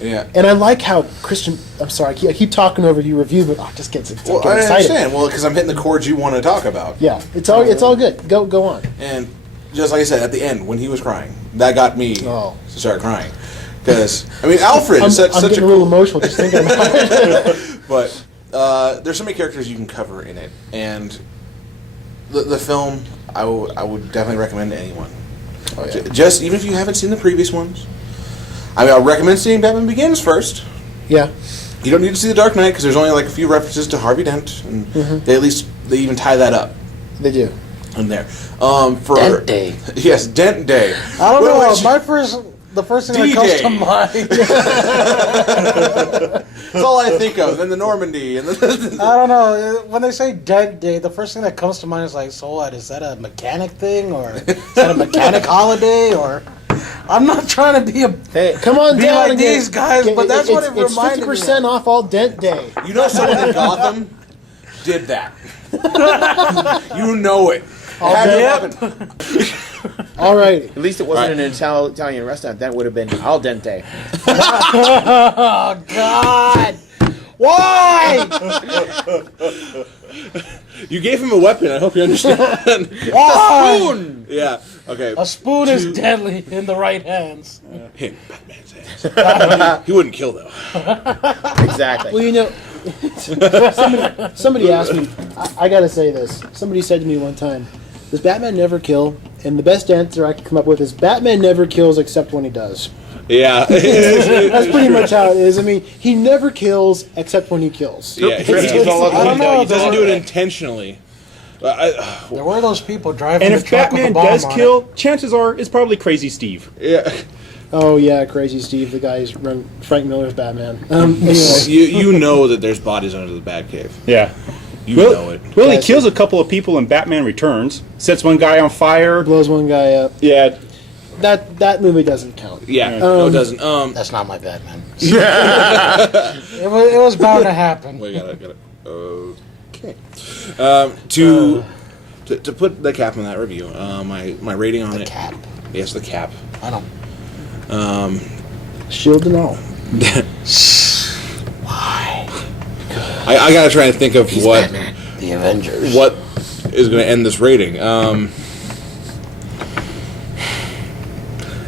Yeah. And I like how Christian. I'm sorry, I keep talking over your review, but I just get Well, get I excited. understand. Well, because I'm hitting the chords you want to talk about. Yeah, it's all good. Go on. And just like I said, at the end, when he was crying, that got me Oh. to start crying. Because, I mean, Alfred I'm is such getting a a little emotional just thinking about it. But there's so many characters you can cover in it. And the film, I would definitely recommend to anyone. Oh, yeah. Just, even if you haven't seen the previous ones. I mean, I recommend seeing Batman Begins first. Yeah. You don't need to see The Dark Knight, because there's only like a few references to Harvey Dent. And they even tie that up They do. in there. For Dent Day. Yes, Dent Day. I don't know. Which- My first the first thing that comes to mind. That's all I think of. Then the Normandy, and then I don't know. When they say Dead Day, the first thing that comes to mind is like, so what? Is that a mechanic thing, or is that a mechanic holiday, or? I'm not trying to be a Come on be down like and these guys, but that's what it it's reminded me. 50% off all Dent Day. you know someone in Gotham did that. You know it. Had to happen. All right. At least it wasn't an Italian restaurant. That would have been al dente. Oh God! Why? You gave him a weapon. I hope you understand. Why? Spoon! Yeah. Okay. A spoon is deadly in the right hands. Him, Batman's hands. He wouldn't kill though. Exactly. Well, you know, somebody asked me. I gotta say this. Somebody said to me one time, "Does Batman never kill?" And the best answer I could come up with is, "Batman never kills except when he does." Yeah. That's pretty much how it is. I mean, he never kills except when he kills. Yeah. He's all over I the don't know. He doesn't do it intentionally. There were those people driving And the if truck with Batman a bomb does on kill, chances are it's probably Crazy Steve. Yeah. Oh yeah, Crazy Steve, the guy who's run Frank Miller's Batman. Anyway, You know that there's bodies under the Batcave. Yeah. You know it. Well, he kills a couple of people in Batman Returns. Sets one guy on fire. blows one guy up. Yeah. That movie doesn't count. Yeah. No, it doesn't. it. That's not my Batman. it was bound to happen. Wait, got it. Okay. To put the cap on that review, my rating on it. Cap. Yes, the cap. I don't. Shield and all. Why? I gotta try and think of what Batman. The Avengers. what is going to end this rating.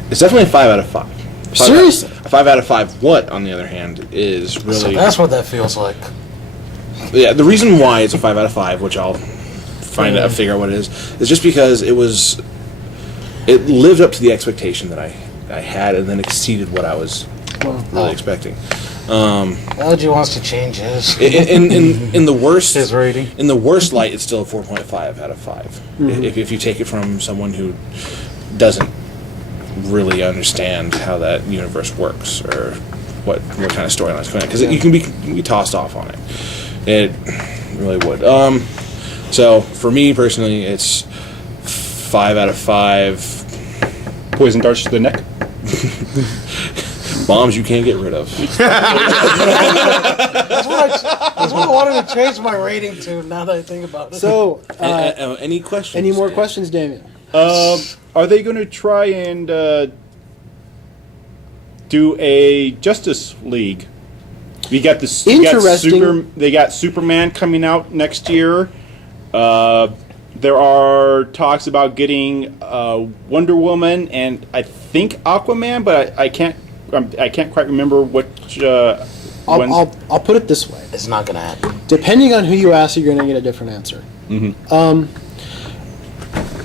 It's definitely a 5 out of 5. Seriously? A 5 out of 5. What, on the other hand, is really... So that's what that feels like. Yeah, the reason why it's a 5 out of 5, which I'll figure out what it is just because it lived up to the expectation that I had and then exceeded what I was really expecting. LG wants to change his In the worst his rating. in the worst light, it's still a 4.5 out of 5. If you take it from someone who doesn't really understand how that universe works or what kind of storyline is going on, because you can be tossed off on it. It really would. So for me personally, it's 5 out of 5. Poison darts to the neck. Bombs you can't get rid of. That's what I wanted to change my rating to. Now that I think about it. So, Any questions? any more questions, Damien? Are they going to try and do a Justice League? We got this. Interesting. They got Superman coming out next year. There are talks about getting Wonder Woman and I think Aquaman, but I can't quite remember which ones. I'll put it this way. It's not gonna happen. Depending on who you ask, you're going to get a different answer.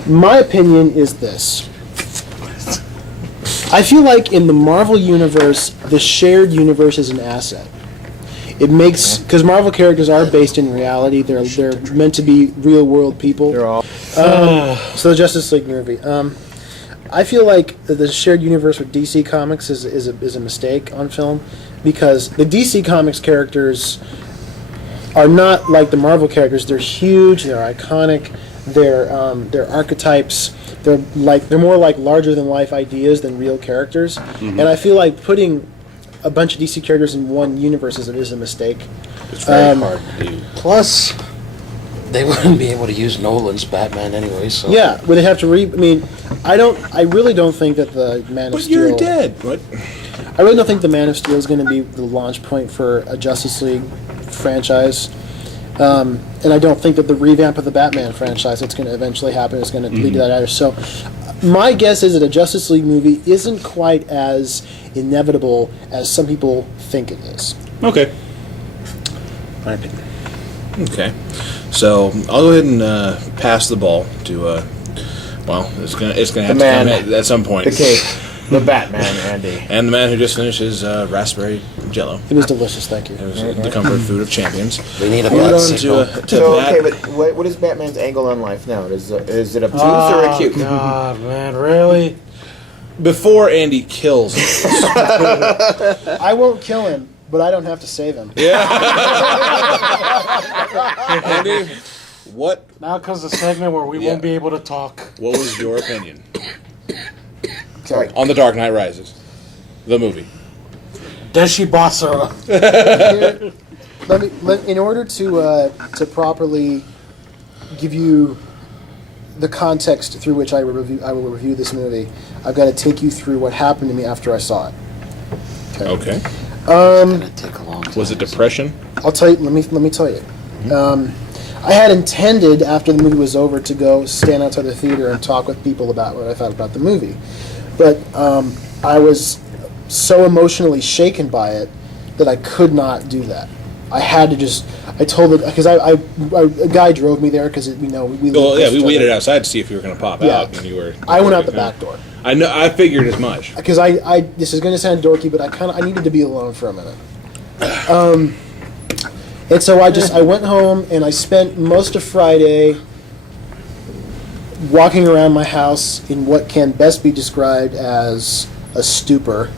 My opinion is this. I feel like in the Marvel universe, the shared universe is an asset. It makes, because Marvel characters are based in reality. They're meant to be real world people. They're all. So the Justice League movie. I feel like the shared universe with DC Comics is a mistake on film, because the DC Comics characters are not like the Marvel characters. They're huge. They're iconic. They're archetypes. They're more like larger than life ideas than real characters. And I feel like putting a bunch of DC characters in one universe is a mistake. It's very hard to do. Plus, they wouldn't be able to use Nolan's Batman anyway. So Yeah, would they have to I mean, I really don't think that the Man of But Steel. you're dead. What? I really don't think the Man of Steel is going to be the launch point for a Justice League franchise. And I don't think that the revamp of the Batman franchise that's going to eventually happen is going to lead to that either. So my guess is that a Justice League movie isn't quite as inevitable as some people think it is. Okay. My opinion. Okay. So I'll go ahead and pass the ball to. Well, it's gonna have The to man. come at some point. The cape. The Batman, Andy. And the man who just finished his raspberry Jello. It was delicious, thank you. It was the comfort food of champions. we need a Moving blood on signal. to So, Bat- okay, but what is Batman's angle on life now? Is it obtuse or acute? God, man, really? before Andy kills him. I won't kill him, but I don't have to save him. Andy, what Now comes the segment where we Yeah. won't be able to talk. was your opinion Sorry. on The Dark Knight Rises, the movie? Deshi Basara. In order to properly give you the context through which I will review this movie, I've got to take you through what happened to me after I saw it. Okay. Gonna take a long time. Was it depression? I'll tell you. Let me tell you. I had intended after the movie was over to go stand outside the theater and talk with people about what I thought about the movie, but I was so emotionally shaken by it that I could not do that. I had to just. I told it because a guy drove me there because we Well, lived yeah, close we to each waited other. outside to see if you were going to pop Yeah. out, and you were. I went out the back door I know. I figured as much. because I this is going to sound dorky, but I needed to be alone for a minute. And so I went home and I spent most of Friday walking around my house in what can best be described as a stupor.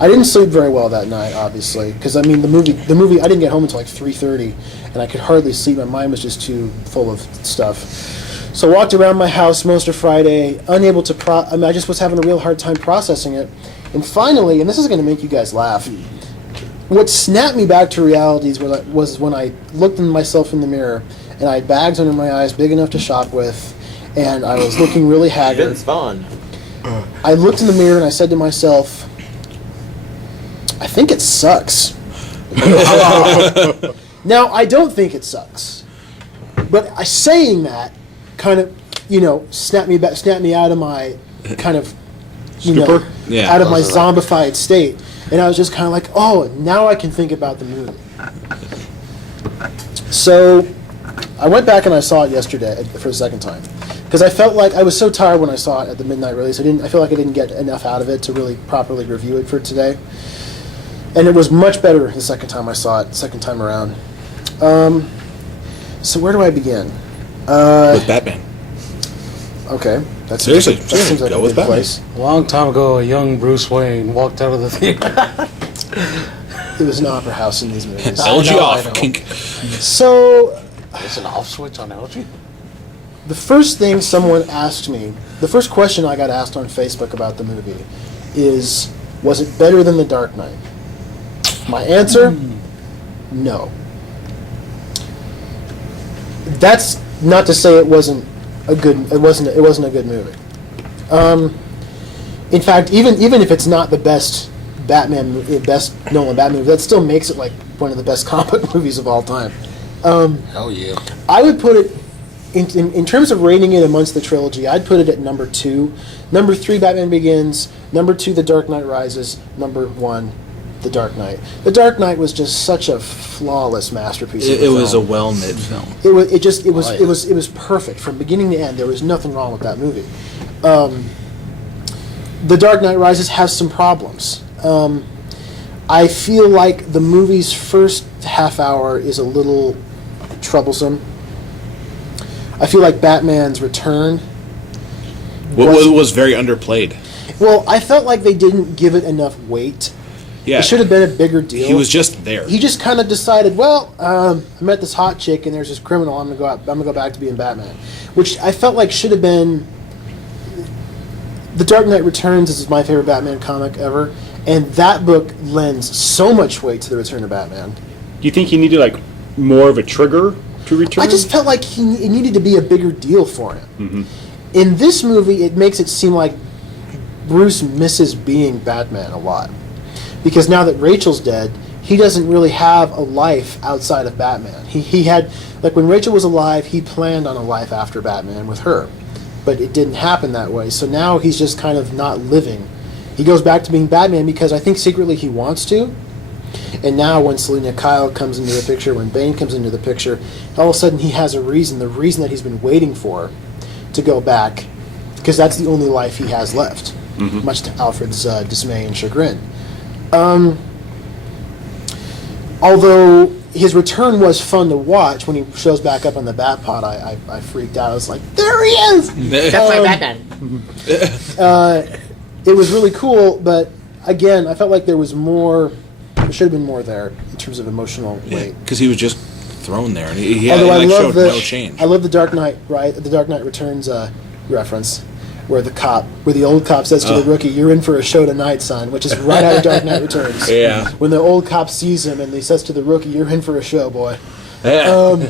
I didn't sleep very well that night, obviously, because I mean the movie. I didn't get home until like 3:30, and I could hardly sleep. My mind was just too full of stuff. So I walked around my house most of Friday, unable to I just was having a real hard time processing it. And finally, and this is going to make you guys laugh, what snapped me back to reality was when I looked at myself in the mirror, and I had bags under my eyes big enough to shop with, and I was looking really haggard. Vince Vaughn. I looked in the mirror and I said to myself, I think it sucks. Now, I don't think it sucks. But saying that kind of, snapped me out of my kind of, Stupor? Yeah. out of my zombified state. And I was just kind of like, oh, now I can think about the movie. So I went back and I saw it yesterday for the second time. Because I felt like I was so tired when I saw it at the midnight release. I feel like I didn't get enough out of it to really properly review it for today. And it was much better the second time I saw it, second time around. So where do I begin? With Batman. Okay, that Seriously, seems like go a with good Batman. place. A long time ago, a young Bruce Wayne walked out of the theater. It was an opera house in these movies. I LG know, I off, know. kink. So There's an off switch on LG. the first thing someone asked me, the first question I got asked on Facebook about the movie is, was it better than The Dark Knight? My answer, no. That's not to say it wasn't a good movie. In fact, even if it's not the best Nolan Batman movie, that still makes it like one of the best comic book movies of all time. Hell yeah. I would put it in terms of rating it amongst the trilogy. I'd put it at number 2. Number 3, Batman Begins. Number 2, The Dark Knight Rises. Number 1, The Dark Knight. The Dark Knight was just such a flawless masterpiece. It was a well-made film. It was perfect from beginning to end. There was nothing wrong with that movie. The Dark Knight Rises has some problems. I feel like the movie's first half hour is a little troublesome. I feel like Batman's return Was very underplayed. Well, I felt like they didn't give it enough weight. Yeah. It should have been a bigger deal. He was just there. He just kind of decided, well, I met this hot chick and there's this criminal. I'm gonna go back to being Batman, which I felt like should have been. The Dark Knight Returns is my favorite Batman comic ever, and that book lends so much weight to the return of Batman. Do you think he needed like more of a trigger to return? I just felt like it needed to be a bigger deal for him. Mm-hmm. In this movie, it makes it seem like Bruce misses being Batman a lot. Because now that Rachel's dead, he doesn't really have a life outside of Batman. He had, like when Rachel was alive, he planned on a life after Batman with her. But it didn't happen that way. So now he's just kind of not living. He goes back to being Batman because I think secretly he wants to. And now when Selina Kyle comes into the picture, when Bane comes into the picture, all of a sudden he has a reason, the reason that he's been waiting for, to go back. Because that's the only life he has left. Mm-hmm. Much to Alfred's dismay and chagrin. Although his return was fun to watch, when he shows back up on the Batpod, I freaked out. I was like, there he is! That's my Batman. it was really cool, but again, I felt like there was more. There should have been more there in terms of emotional weight. Because he was just thrown there, and he Although I love showed no change. I love the Dark Knight, right? The Dark Knight Returns reference, where the old cop says to the rookie, "You're in for a show tonight, son," which is right out of Dark Knight Returns. Yeah. When the old cop sees him and he says to the rookie, "You're in for a show, boy." Yeah. God,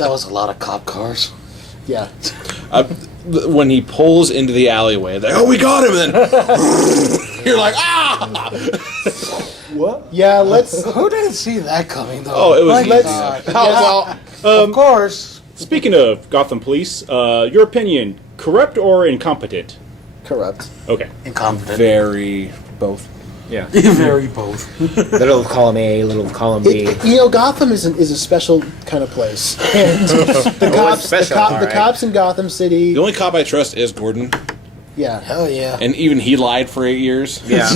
that was a lot of cop cars. Yeah. When he pulls into the alleyway, like, oh, we got him! Then you're like, ah! Yeah. Let's. Who didn't see that coming, though? Oh, it was My easy. God. Yes. Of course. Speaking of Gotham Police, your opinion, corrupt or incompetent? Corrupt. Okay. Incompetent. Very both. Very both. Little column A, little column B. Gotham is a special kind of place, and the cops, special, the all right. cops in Gotham City. The only cop I trust is Gordon, Yeah. Hell yeah. and even he lied for 8 years. Yeah.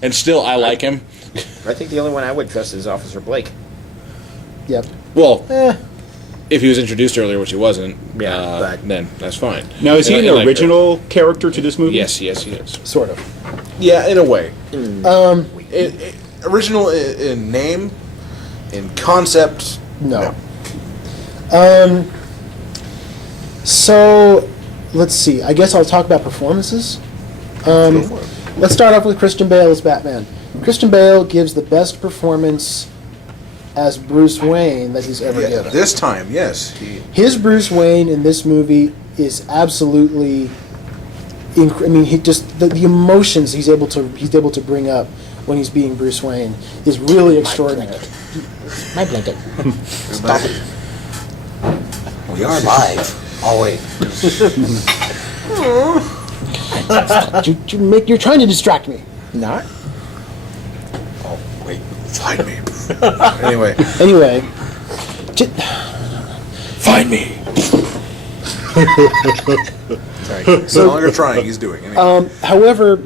And still, I like him. I think the only one I would trust is Officer Blake. Yep. Well, if he was introduced earlier, which he wasn't, Yeah, but- then that's fine. Now, is he And an like- original character to this movie? Yes, he is. Sort of. Yeah, in a way. Um. Original in name, in concept. No. So, let's see. I guess I'll talk about performances. Let's start off with Christian Bale as Batman. Christian Bale gives the best performance as Bruce Wayne that he's ever given. This time, yes. His Bruce Wayne in this movie is absolutely. I mean, he just the emotions he's able to bring up when he's being Bruce Wayne is really extraordinary. My blanket. Stop it. We are live. Oh, wait. You're trying to distract me. Not? Oh, wait. Find me. Anyway. Anyway, Find me. Sorry. So, no longer trying, he's doing it. however,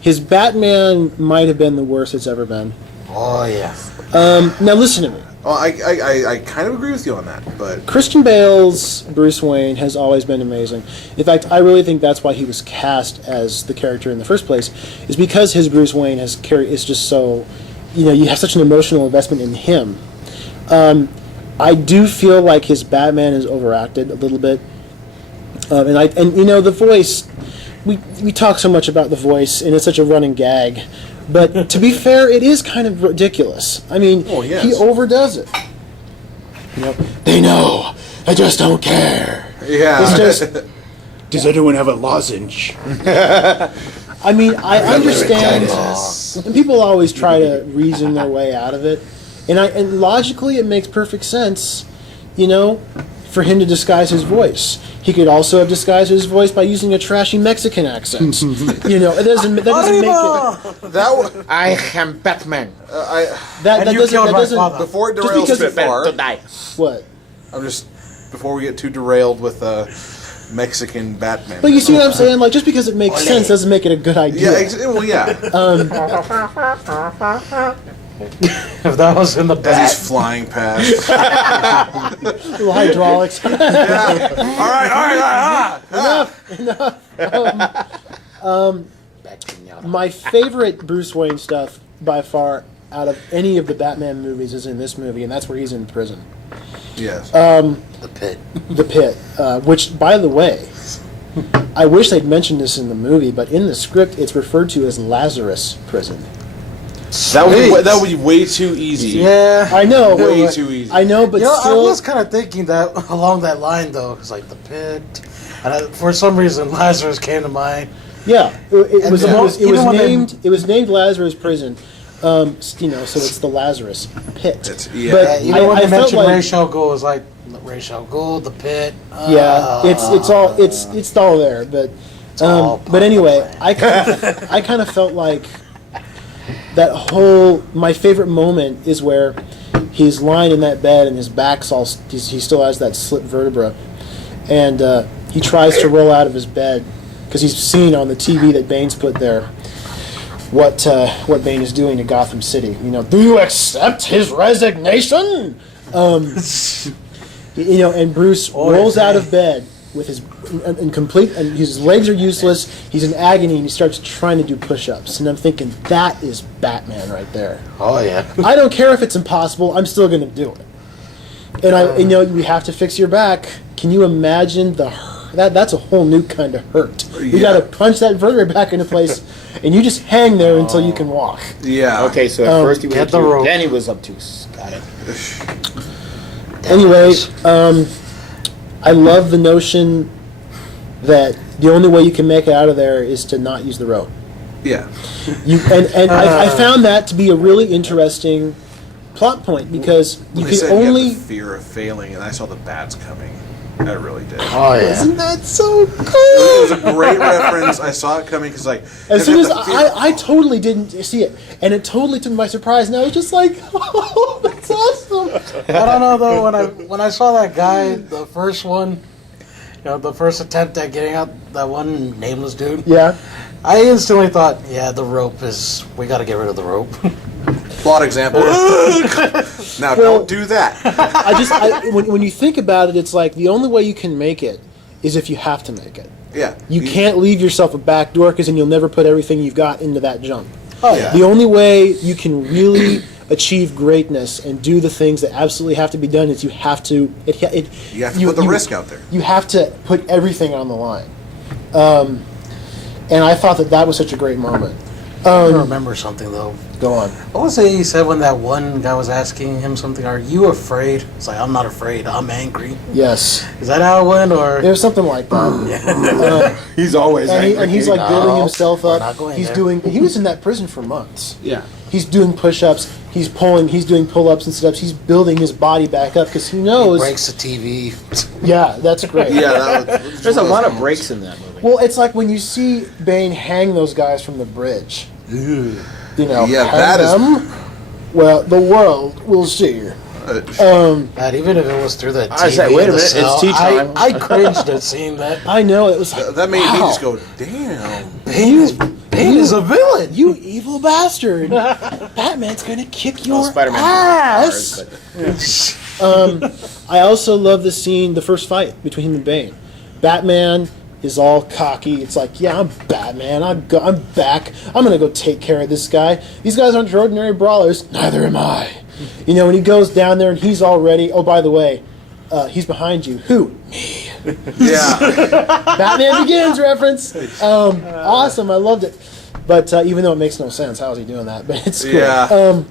his Batman might have been the worst it's ever been. Oh, yeah. Now listen to me. Well, I kind of agree with you on that, but Christian Bale's Bruce Wayne has always been amazing. In fact, I really think that's why he was cast as the character in the first place, is because his Bruce Wayne is just so, you have such an emotional investment in him. I do feel like his Batman is overacted a little bit, and the voice. We talk so much about the voice, and it's such a running gag. But to be fair, it is kind of ridiculous. I mean, yes. he overdoes it. They know. I just don't care. yeah. It's just. Does anyone have a lozenge? I mean, I understand. And people always try to reason their way out of it, and logically, it makes perfect sense. For him to disguise his voice. He could also have disguised his voice by using a trashy Mexican accent. It doesn't make it. I am Batman. That you doesn't. killed That my doesn't. father. Before it Just derails because too it's far, To die. What? I'm just before we get too derailed with Mexican Batman. But you see what I'm saying? Like, just because it makes sense doesn't make it a good idea. Yeah, If that was in the as back. he's flying past. Little hydraulics. All right. My favorite Bruce Wayne stuff by far out of any of the Batman movies is in this movie, and that's where he's in prison. Yes. The pit. The Pit, which, by the way, I wish they'd mentioned this in the movie, but in the script it's referred to as Lazarus Prison. that would be way too easy. Yeah. I know. Way too easy. I know, but I still. was kind of thinking that along that line, though. It's like the pit. And for some reason, Lazarus came to mind. Yeah, it was even when named Lazarus Prison. So it's the Lazarus Pit. Yeah. But Even when I they felt mentioned like Ra's al Ghul, it's like Ra's al Ghul, the pit. yeah, it's all there. But all part but anyway, of the I kind of felt like that whole. My favorite moment is where he's lying in that bed and his back's all. He still has that slit vertebra, and he tries to roll out of his bed because he's seen on the TV that Bane's put there what Bane is doing to Gotham City. Do you accept his resignation? And Bruce rolls out of bed with his in complete, and his legs are useless. He's in agony, and he starts trying to do push-ups. And I'm thinking, that is Batman right there. Oh yeah. I don't care if it's impossible. I'm still going to do it. And we have to fix your back. Can you imagine that's a whole new kind of hurt. You got to punch that vertebrae back into place, and you just hang there until you can walk. Yeah. Okay, so at first he was get the obtuse, rope. then he was obtuse. Got it. Anyway, I love the notion that the only way you can make it out of there is to not use the rope. Yeah. I found that to be a really interesting plot point because you They can said you only. have the fear of failing, and I saw the bats coming. I really did. Oh yeah. Isn't that so cool? It was a great reference. I saw it coming because, like, As soon you as have the fear- I totally didn't see it, and it totally took me by surprise, and I was just like, "Oh, that's awesome!" I don't know though. When I saw that guy, the first one, the first attempt at getting out, that one nameless dude, Yeah, I instantly thought, yeah, the rope is. We got to get rid of the rope. plot example. Now, don't do that. when you think about it, it's like the only way you can make it is if you have to make it. Yeah. You can't leave yourself a back door because then you'll never put everything you've got into that jump. Oh Yeah. The only way you can really achieve greatness and do the things that absolutely have to be done is you have to. You have to put the risk out there. You have to put everything on the line. And I thought that was such a great moment. I remember something though. Go on. I want to say he said when that one guy was asking him something, "Are you afraid?" It's like, "I'm not afraid. I'm angry." Yes. Is that how it went, or? There's something like that. He's always And he's like building No, himself we're up. not going He's there. doing. He was in that prison for months. Yeah. He's doing push-ups. He's pulling. He's doing pull-ups and sit-ups. He's building his body back up because he He knows. breaks the TV. Yeah, that's great. Yeah, that was, There's a lot of breaks in that movie. Well, it's like when you see Bane hang those guys from the bridge. You know, Yeah, hang that is- them. Well, the world will see. God, even if it was through the TV I said, wait a in the minute, it's cell, tea time. I cringed at seeing that. I know it was like that made me wow, just go, damn. Bane is a villain. you evil bastard! Batman's gonna kick your Spider-Man ass. I also love the scene, the first fight between him and Bane. Batman is all cocky. It's like, yeah, I'm Batman. I'm back. I'm gonna go take care of this guy. These guys aren't your ordinary brawlers. Neither am I. You know, when he goes down there and he's already. Oh, by the way, he's behind you. Who? Yeah. Batman Begins reference. Awesome. I loved it. But even though it makes no sense, how is he doing that? But it's cool. Yeah.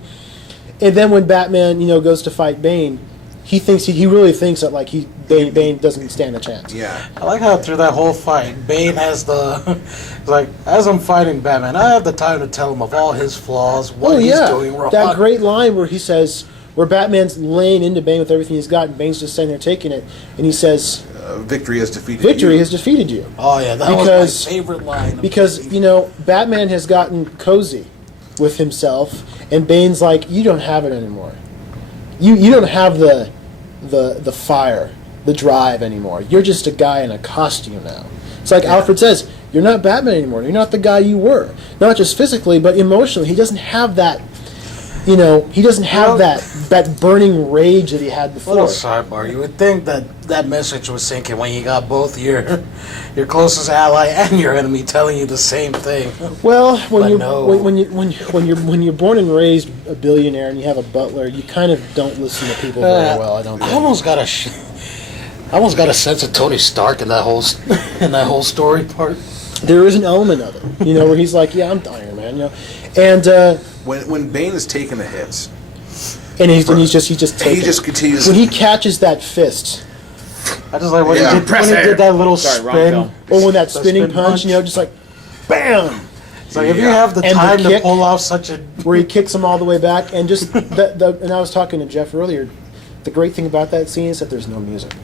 And then when Batman, goes to fight Bane, he really thinks that like Bane doesn't stand a chance. Yeah. I like how through that whole fight, Bane has like, as I'm fighting Batman, I have the time to tell him of all his flaws, what he's doing wrong. That great line where he says, where Batman's laying into Bane with everything he's got, and Bane's just sitting there taking it, and he says, Victory has defeated "Victory you. has defeated you." Oh yeah, that was my favorite line. Because Batman has gotten cozy with himself, and Bane's like, "You don't have it anymore. You don't have the fire, the drive anymore. You're just a guy in a costume now." It's like Alfred says, "You're not Batman anymore. You're not the guy you were. Not just physically, but emotionally. He doesn't have that. He doesn't have that burning rage that he had before." Little sidebar, you would think that message was sinking when you got both your closest ally and your enemy telling you the same thing. Well, But no. when you're born and raised a billionaire and you have a butler, you kind of don't listen to people very well. I don't I think. almost got a sense of Tony Stark in that whole story part. There is an element of it, where he's like, "Yeah, I'm Iron Man," and When Bane is taking the hits, he's just taking. he just continues. When he catches that fist, I just like when Yeah. he did that little Sorry, wrong spin. film. or when that The spinning spin punch, punch. just like, bam, It's like if you Yeah. have the And the time to kick. pull off such a where he kicks him all the way back, and just and I was talking to Jeff earlier. The great thing about that scene is that there's no music.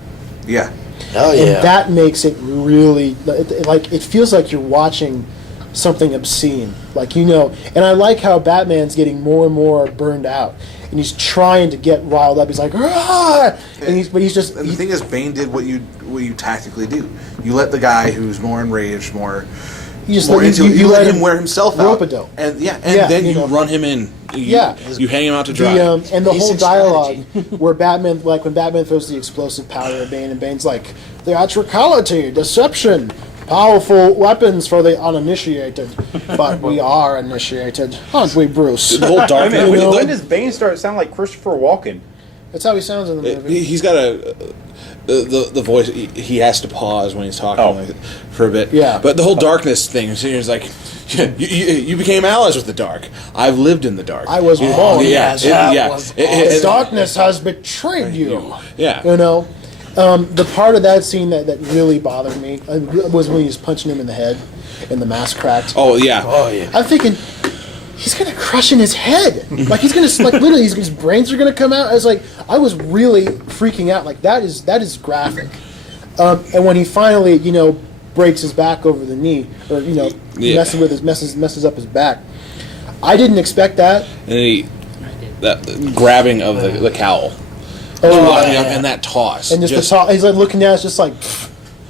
Yeah. hell And that makes it really like it feels like you're watching something obscene, and I like how Batman's getting more and more burned out, and he's trying to get riled up. He's like, "Ah!" and he's just And the thing is, Bane did what you tactically do. You let the guy who's more enraged, more You just more let, into it. You let him wear himself out, rope-a-dope. and Yeah, then you you know. run him in. You hang him out to dry. And the whole Decent dialogue where Batman, like when Batman throws the explosive powder at Bane, and Bane's like, theatricality, deception, powerful weapons for the uninitiated. But we are initiated, aren't we, Bruce? The whole dark. You know? When does Bane start sound like Christopher Walken? That's how he sounds in the movie. He's got the voice. He has to pause when he's talking like, for a bit. Yeah. But the whole darkness thing. So he's like, you became allies with the dark. I've lived in the dark. I was born. Yeah. Darkness has betrayed you. Yeah. You know, the part of that scene that really bothered me was when he was punching him in the head and the mask cracked. Oh yeah. I'm thinking, he's gonna crush in his head. Like he's gonna like literally his brains are gonna come out. I was really freaking out. Like that is graphic. And when he finally, breaks his back over the knee, or messes up his back, I didn't expect that. And that grabbing of the cowl. And that toss. And just the toss. He's like looking at it, it's just like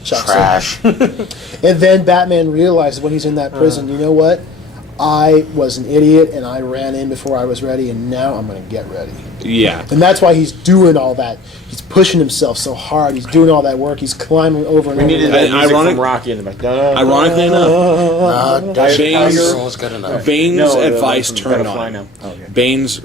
trash. And then Batman realizes when he's in that prison, you know what? I was an idiot and I ran in before I was ready, and now I'm going to get ready. Yeah. And that's why he's doing all that. He's pushing himself so hard. He's doing all that work. He's climbing over and over. We needed that music ironic- from Rocky in the back. Ironically enough, Tiger was good enough. Bane's No, the advice one from turned Butterfly on him. now. Oh, okay. Bane's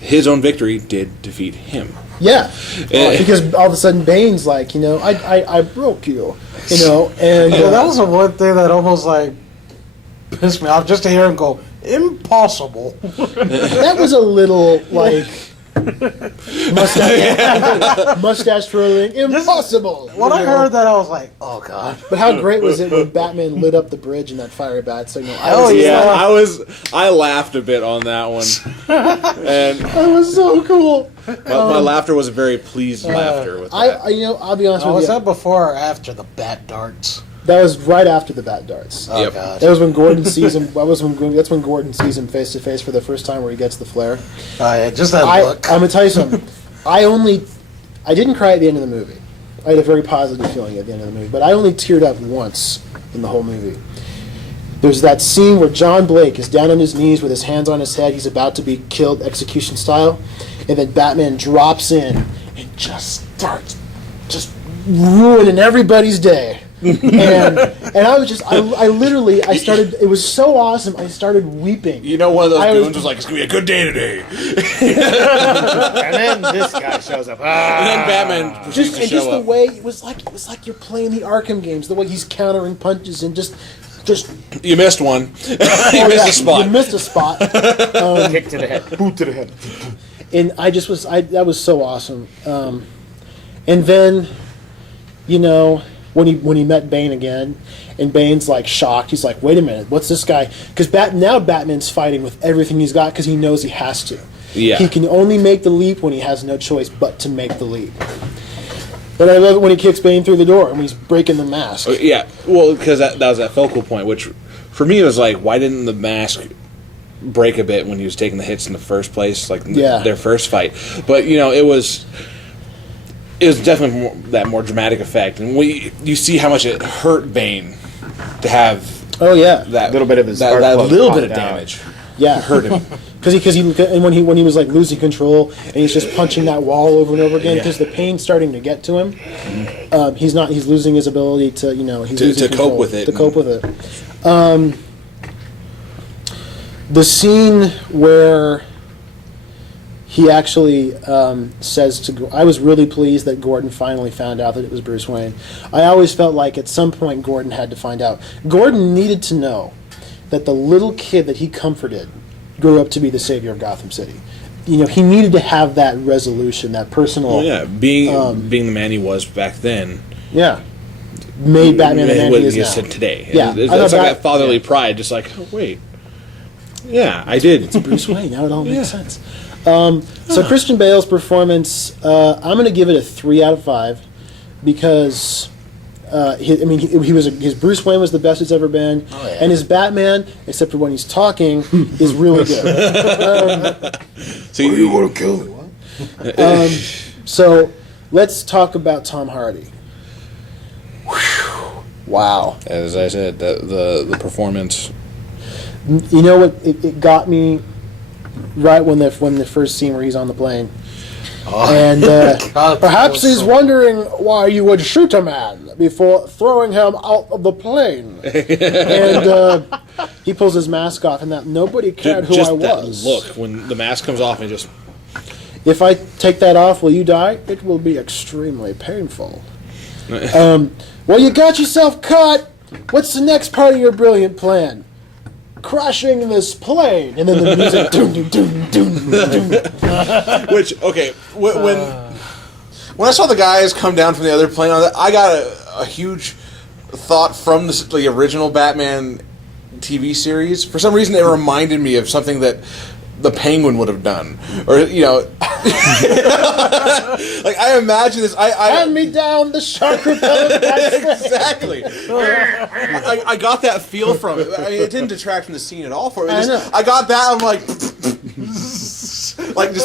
his own victory did defeat him. Yeah. Because all of a sudden Bane's like, I broke you. And that was the one thing that almost like pissed me off, just to hear him go, impossible. that was a little like mustache twirling, impossible. When I heard that, I was like, oh god. But how great was it when Batman lit up the bridge in that fire bat signal? I laughed a bit on that one, and That was so cool. my laughter was a very pleased laughter with that. I'll be honest with Was you. that before or after the bat darts? That was right after the bat darts. Oh Yep. god. That was when Gordon sees him. That's when Gordon sees him face to face for the first time, where he gets the flare. Oh yeah, just that I'm look. gonna tell you something. I didn't cry at the end of the movie. I had a very positive feeling at the end of the movie, but I only teared up once in the whole movie. There's that scene where John Blake is down on his knees with his hands on his head. He's about to be killed execution style, and then Batman drops in and just starts ruining everybody's day. and I was I started, it was so awesome, I started weeping. One of those I was- goons was like, "It's gonna be a good day today," And then this guy shows up. and then Batman proceeds to Just show the up. way it was like you're playing the Arkham games, the way he's countering punches and just You missed one. You oh, missed yeah, a spot. You missed a spot. Kick to the head. Boot to the head. And that was so awesome. And then, when he met Bane again, and Bane's like shocked. He's like, "Wait a minute, what's this guy?" Because now Batman's fighting with everything he's got because he knows he has to. Yeah. He can only make the leap when he has no choice but to make the leap. But I love it when he kicks Bane through the door and when he's breaking the mask. Yeah, well, because that was that focal point, which for me was like, why didn't the mask break a bit when he was taking the hits in the first place, like their first fight? But it was definitely that more dramatic effect, and you see how much it hurt Bane to have that Little bit of his that spark plug little bit of popped out. damage. Yeah, Hurt him. because when he was like losing control and he's just punching that wall over and over again because the pain's starting to get to him. He's losing his ability to To cope with it. To cope with it. The scene where he actually says to I was really pleased that Gordon finally found out that it was Bruce Wayne. I always felt like at some point Gordon had to find out. Gordon needed to know that the little kid that he comforted grew up to be the savior of Gotham City. He needed to have that resolution, that personal. Well, yeah, being the man he was back then. Yeah. Made Batman the man what he is he now. said today. Yeah, It's I like thought that fatherly pride, just like, oh, wait. Yeah, I did. It's Bruce Wayne. Now it all makes sense. So Christian Bale's performance, I'm going to give it a 3 out of 5 because his Bruce Wayne was the best it's ever been, and his Batman, except for when he's talking, is really good. So you want to kill me? So let's talk about Tom Hardy. Whew. Wow. As I said, the performance. You know what? It got me right when the first scene where he's on the plane. And perhaps he's wondering why you would shoot a man before throwing him out of the plane. And he pulls his mask off, and that nobody cared who just I was. That look when the mask comes off and just. If I take that off, will you die? It will be extremely painful. Well, you got yourself caught. What's the next part of your brilliant plan? Crashing this plane, and then the music. Doom, doom, doom, doom, doom. Which when I saw the guys come down from the other plane, I got a huge thought from the original Batman TV series. For some reason, it reminded me of something that the Penguin would have done, or like I imagine this. Hand me down the shark repellent. Exactly. I got that feel from it. I mean, it didn't detract from the scene at all. For it, I got that. I'm like, just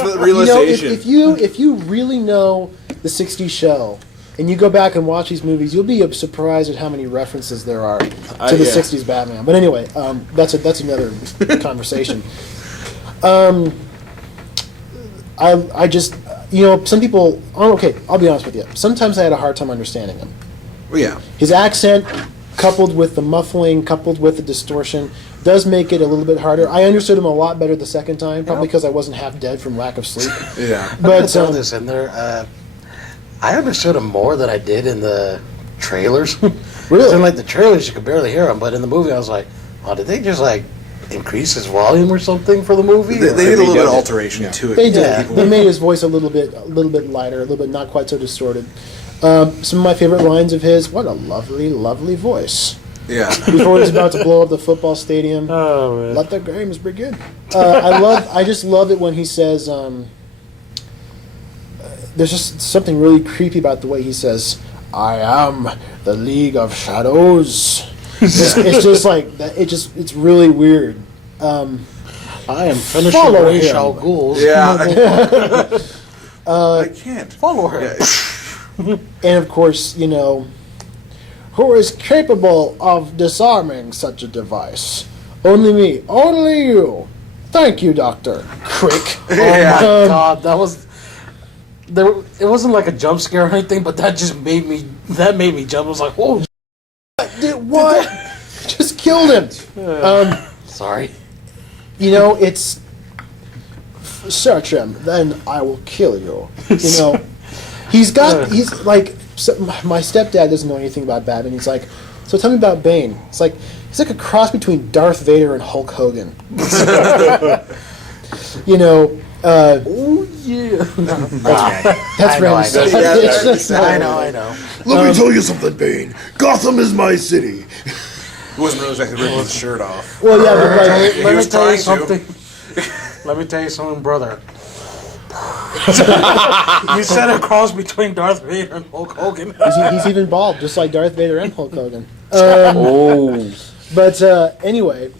the realization. If you really know the '60s show, and you go back and watch these movies, you'll be surprised at how many references there are to the '60s Batman. But anyway, that's another conversation. I just, some people. Oh, okay, I'll be honest with you. Sometimes I had a hard time understanding him. Well, yeah. His accent, coupled with the muffling, coupled with the distortion, does make it a little bit harder. I understood him a lot better the second time, probably because I wasn't half dead from lack of sleep. Yeah. But throw this in there. I understood him more than I did in the trailers. Really? In like the trailers, you could barely hear him, but in the movie, I was like, "Oh, did they just increase his volume or something for the movie?" They did a little bit of alteration to it. They did. They made his voice a little bit lighter, a little bit not quite so distorted. Some of my favorite lines of his: "What a lovely, lovely voice." Yeah. Before he's about to blow up the football stadium, Oh man! let the games begin. I just love it when he says. There's just something really creepy about the way he says, "I am the League of Shadows." It's just like that. It's really weird. I am finishing Follow Ra's him. al Ghul's. Yeah. I can't. Follow her. Yeah. And of course, who is capable of disarming such a device? Only me. Only you. Thank you, Doctor. Crick. Oh my god, that was. It wasn't like a jump scare or anything, but that just made me jump. I was like, "Whoa!" What? Just killed him. Sorry. It's search him, then I will kill you. He's like, my stepdad doesn't know anything about Batman. He's like, so tell me about Bane. It's like, he's like a cross between Darth Vader and Hulk Hogan. Oh yeah. That's random. I know. Let me tell you something, Bane. Gotham is my city. He wasn't really exactly ripping his shirt off. Well, yeah, but like, Let me was tell you trying to. something. Let me tell you something, brother. You said a cross between Darth Vader and Hulk Hogan. he's even bald, just like Darth Vader and Hulk Hogan. But anyway,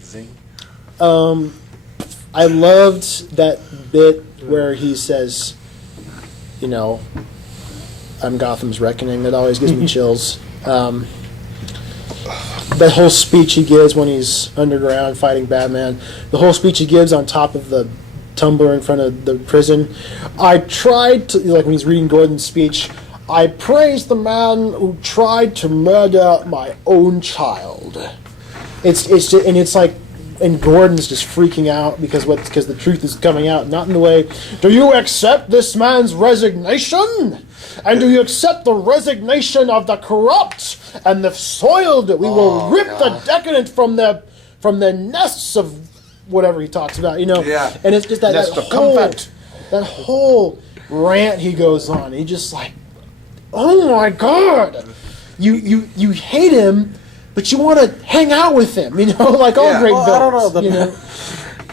I loved that bit where he says, I'm Gotham's reckoning. That always gives me chills. That whole speech he gives when he's underground fighting Batman, the whole speech he gives on top of the tumbler in front of the prison. I tried to, like when he's reading Gordon's speech, I praise the man who tried to murder my own child. It's like, and Gordon's just freaking out because the truth is coming out, not in the way, do you accept this man's resignation? And do you accept the resignation of the corrupt and the soiled? We will rip the decadent from their nests of whatever he talks about, Yeah. And it's just that whole rant he goes on. He just like, oh my god, you hate him, but you want to hang out with him, like all great villains. I don't know.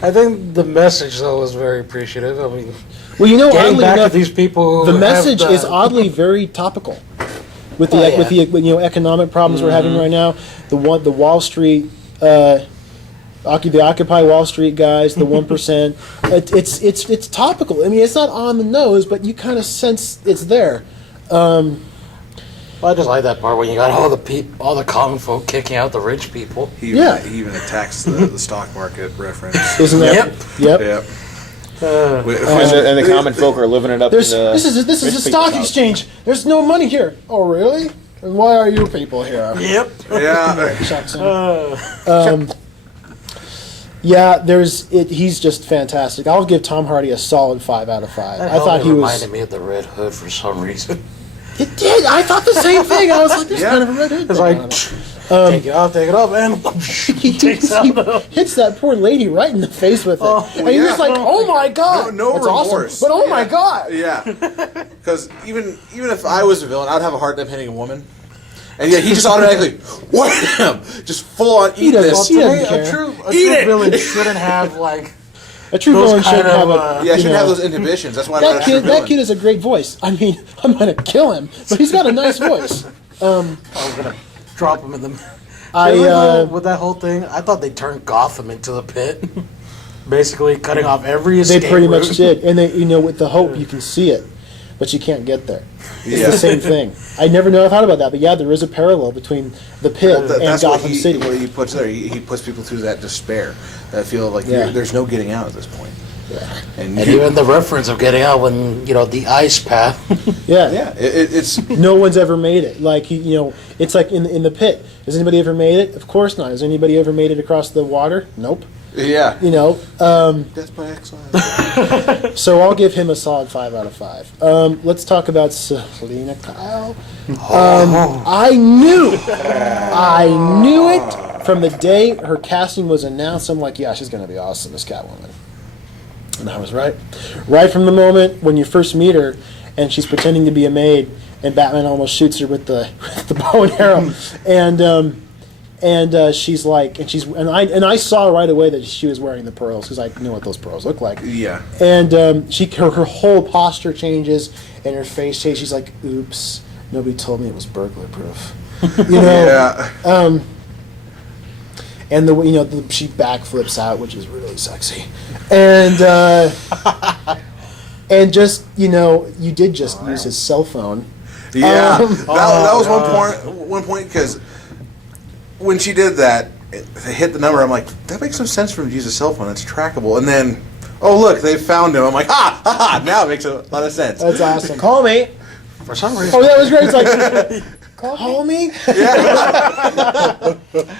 I think the message though was very appreciative. I mean, getting oddly back enough, at these people. the message is oddly very topical with the economic problems we're having right now. The Wall Street. The Occupy Wall Street guys, the 1%. It's topical. I mean, it's not on the nose, but you kind of sense it's there. Well, I just like that part when you got all the common folk kicking out the rich people. He even attacks the stock market reference. Isn't that? Yep. Yep. And the common folk are living it up. This in the is a rich stock people's house. exchange. There's no money here. Oh, really? And why are you people here? Yep. Yeah. Shucks him. Yeah, he's just fantastic. I'll give Tom Hardy a solid 5 out of 5. That I thought he reminded was. me of the Red Hood for some reason. It did. I thought the same thing. I was like, "There's kind of a Red Hood." It's thing like, on it. take it off, and he hits that poor lady right in the face with it, and you're just like, "Oh my god, No that's remorse. awesome!" But oh my god, Yeah. Because even if I was a villain, I'd have a hard time hitting a woman. And yeah, he just automatically, wham! Just full on eat this. He doesn't a care. true Eat it! villain shouldn't have like A true those villain shouldn't kind have of, a. Yeah, I you shouldn't know, have those inhibitions. That's why I'm not That a true kid, villain. that kid has a great voice. I mean, I'm gonna kill him, but he's got a nice voice. I was gonna drop him in the. I with that whole thing, I thought they turned Gotham into the pit, basically cutting off every they escape pretty route. much did, and they, with the hope you can see it, but you can't get there. It's Yeah. the same thing. I never thought about that, but yeah, there is a parallel between the pit and That's Gotham what City. he puts there. He puts people through that despair. That feel like Yeah. there's no getting out at this point. Yeah. And Even the reference of getting out when the ice path. Yeah. yeah, it's No one's ever made it. Like it's like in the pit. Has anybody ever made it? Of course not. Has anybody ever made it across the water? Nope. yeah. That's by exile. So I'll give him a solid 5 out of 5. Let's talk about Selena Kyle. I knew it from the day her casting was announced. I'm like, yeah, she's gonna be awesome as Catwoman. And I was right. Right from the moment when you first meet her, and she's pretending to be a maid, and Batman almost shoots her with the bow and arrow, and she's like, and I saw right away that she was wearing the pearls because I knew what those pearls look like. Yeah. And her whole posture changes, and her face changes. She's like, "Oops, nobody told me it was burglar proof." Yeah. And she backflips out, which is really sexy, and and just you did just use his cell phone. Yeah. That was one point because when she did that, they hit the number. I'm like, that makes no sense for him to use a cell phone. It's trackable. And then, oh look, they found him. I'm like, ha! Now it makes a lot of sense. That's awesome. Call me. For some reason. Oh, that was great. It's like, call me.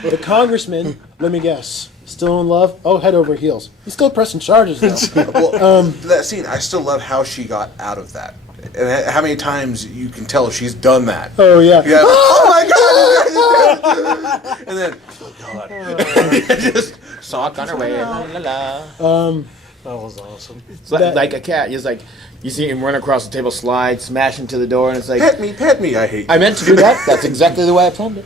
The congressman, let me guess, still in love? Oh, head over heels. He's still pressing charges though. Well, that scene, I still love how she got out of that. And how many times you can tell she's done that. Oh yeah. Yeah. Oh my God! And then, oh God. Just Sock on her way. La, la, la. That was awesome. It's like a cat. He's like, you see him run across the table, slide, smash into the door, and it's like, pet me, I hate you. I meant to do that. That's exactly the way I planned it.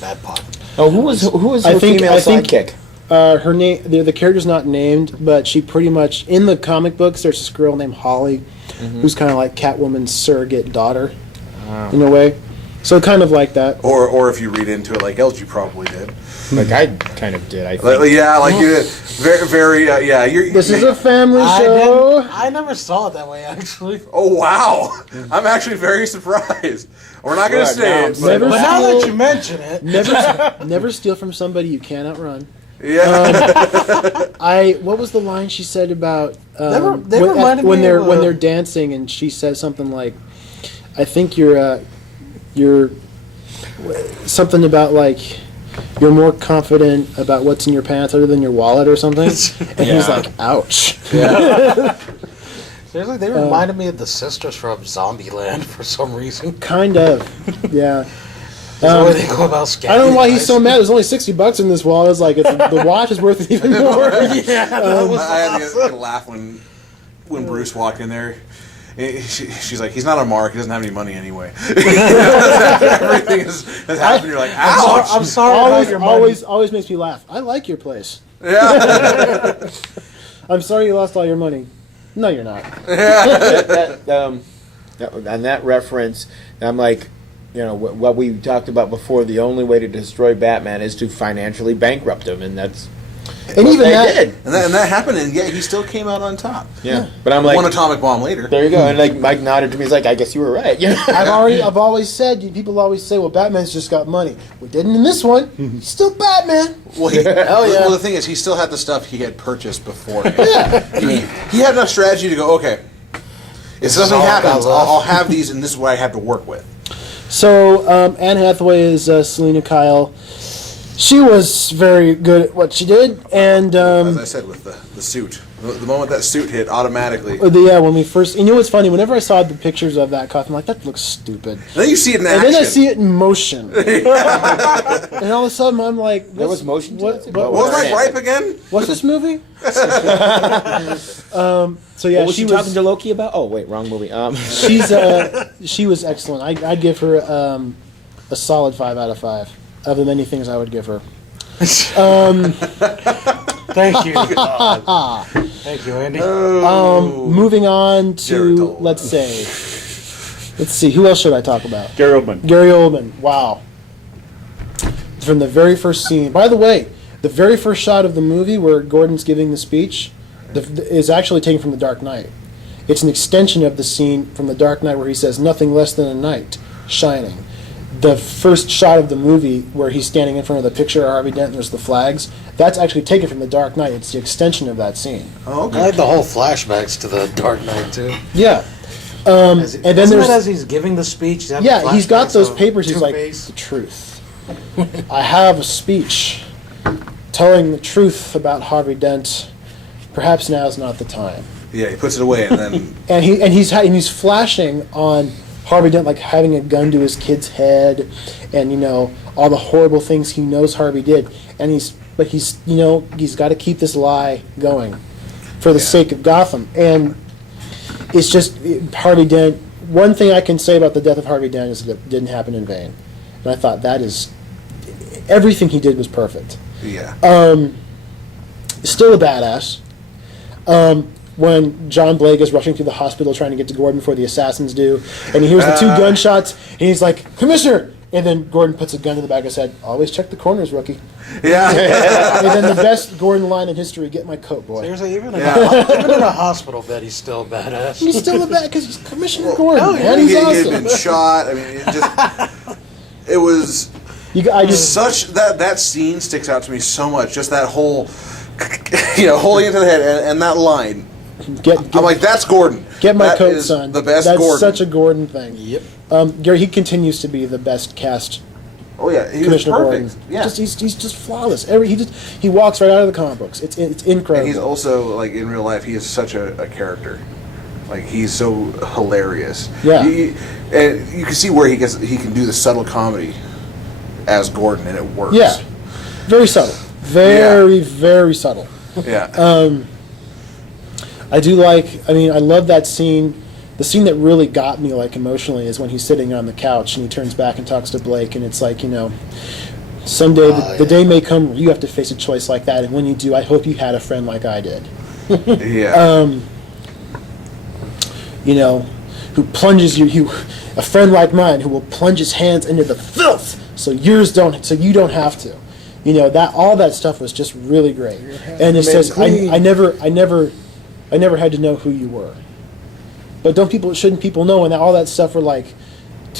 Bad pot. Oh, who was her I think- female I think- sidekick? Her name, the character's not named, but she pretty much in the comic books. There's this girl named Holly, who's kind of like Catwoman's surrogate daughter, in a way. So kind of like that. Or if you read into it like LG probably did. Like I kind of did. I think. Yeah, like you did. Very, yeah. This is a family show. I never saw it that way, actually. Oh, wow. I'm actually very surprised. We're not going to Right, say now it, I'm but... Never But now steal- that you mention it, never steal from somebody you cannot run. Yeah. What was the line she said about They reminded when me they're of, when they're dancing, and she says something like, "I think you're something about like you're more confident about what's in your pants other than your wallet or something." And he's like, "Ouch." seriously, they reminded me of the sisters from Zombieland for some reason. Kind of, yeah. The way they go about I don't know why he's so scandalizing. mad. There's only $60 in this wallet. It's like the watch is worth even more. I had to get a laugh when Bruce walked in there. She's like, he's not a mark. He doesn't have any money anyway. Everything has happened. You're like, ouch. I'm sorry about your money. Always makes me laugh. I like your place. Yeah. I'm sorry you lost all your money. No, you're not. On that reference, I'm like, what we talked about before. The only way to destroy Batman is to financially bankrupt him, and that's And even they that, did. And that happened, and yet he still came out on top. Yeah, but I'm like, One atomic bomb later. there you go. And like Mike nodded to me. He's like, I guess you were right. Yeah. I've always said, people always say, well, Batman's just got money. We didn't in this one. He's still Batman. Well, well, the thing is, he still had the stuff he had purchased before. He had enough strategy to go, okay, if something happens, I'll have these, and this is what I have to work with. So Anne Hathaway is Selena Kyle. She was very good at what she did, and As I said, with the suit. The moment that suit hit, automatically. when we first, you know what's funny? Whenever I saw the pictures of that costume, I'm like, that looks stupid. And then you see it in And action. then I see it in motion, and all of a sudden I'm like, There was motion to it? What was my gripe again? What's this movie? So yeah, What was she she talking to Loki about? Oh wait, wrong movie. she was excellent. I'd give her a solid 5 out of 5. Of the many things I would give her. Thank you. God. Thank you, Andy. Moving on to Geritol. let's see, who else should I talk about? Gary Oldman. Gary Oldman. Wow. From the very first scene. By the way, the very first shot of the movie where Gordon's giving the speech is actually taken from The Dark Knight. It's an extension of the scene from The Dark Knight where he says, "Nothing less than a night shining." The first shot of the movie where he's standing in front of the picture of Harvey Dent and there's the flags, that's actually taken from The Dark Knight. It's the extension of that scene. Oh, I okay. like the whole flashbacks to the Dark Knight too. Yeah. And then Isn't there's that as he's giving the speech? he's having yeah, he's got flashbacks those of papers. He's like, Two-Face? the truth. I have a speech telling the truth about Harvey Dent. Perhaps now is not the time. Yeah, he puts it away, and then And he's flashing on Harvey Dent, like having a gun to his kid's head, and all the horrible things he knows Harvey did. And he's got to keep this lie going for the sake of Gotham. And it's just Harvey Dent. One thing I can say about the death of Harvey Dent is that it didn't happen in vain. And I thought that is everything he did was perfect. yeah. Still a badass. When John Blake is rushing through the hospital trying to get to Gordon before the assassins do, and he hears the 2 gunshots, and he's like, "Commissioner!" And then Gordon puts a gun to the back of his head. "Always check the corners, rookie." Yeah. And then the best Gordon line in history: "Get my coat, boy." Seriously, even in a hospital bed, he's still badass. He's still a bad because he's Commissioner Gordon, hell yeah. man. he, He's he had awesome. been shot. I mean, it was I just such that scene sticks out to me so much. Just that whole, holding it to the head and that line. get I'm like, that's Gordon. get my That coat, is son. The best That's Gordon. such a Gordon thing. Yep. Gary, he continues to be the best cast Oh yeah, he was Commissioner perfect. Gordon. Yeah. He's just flawless. He walks right out of the comic books. It's incredible. And he's also, like, in real life, he is such a character. Like, he's so hilarious. Yeah. And you can see where he can do the subtle comedy as Gordon, and it works. Yeah, very subtle. Very subtle. Yeah. I do like. I mean, I love that scene. The scene that really got me, like, emotionally, is when he's sitting on the couch and he turns back and talks to Blake, and it's like, someday the day may come where you have to face a choice like that, and when you do, I hope you had a friend like I did. Yeah. Who plunges a friend like mine who will plunge his hands into the filth so you don't have to. That all that stuff was just really great. And it says, I never had to know who you were. But shouldn't people know? And all that stuff were like,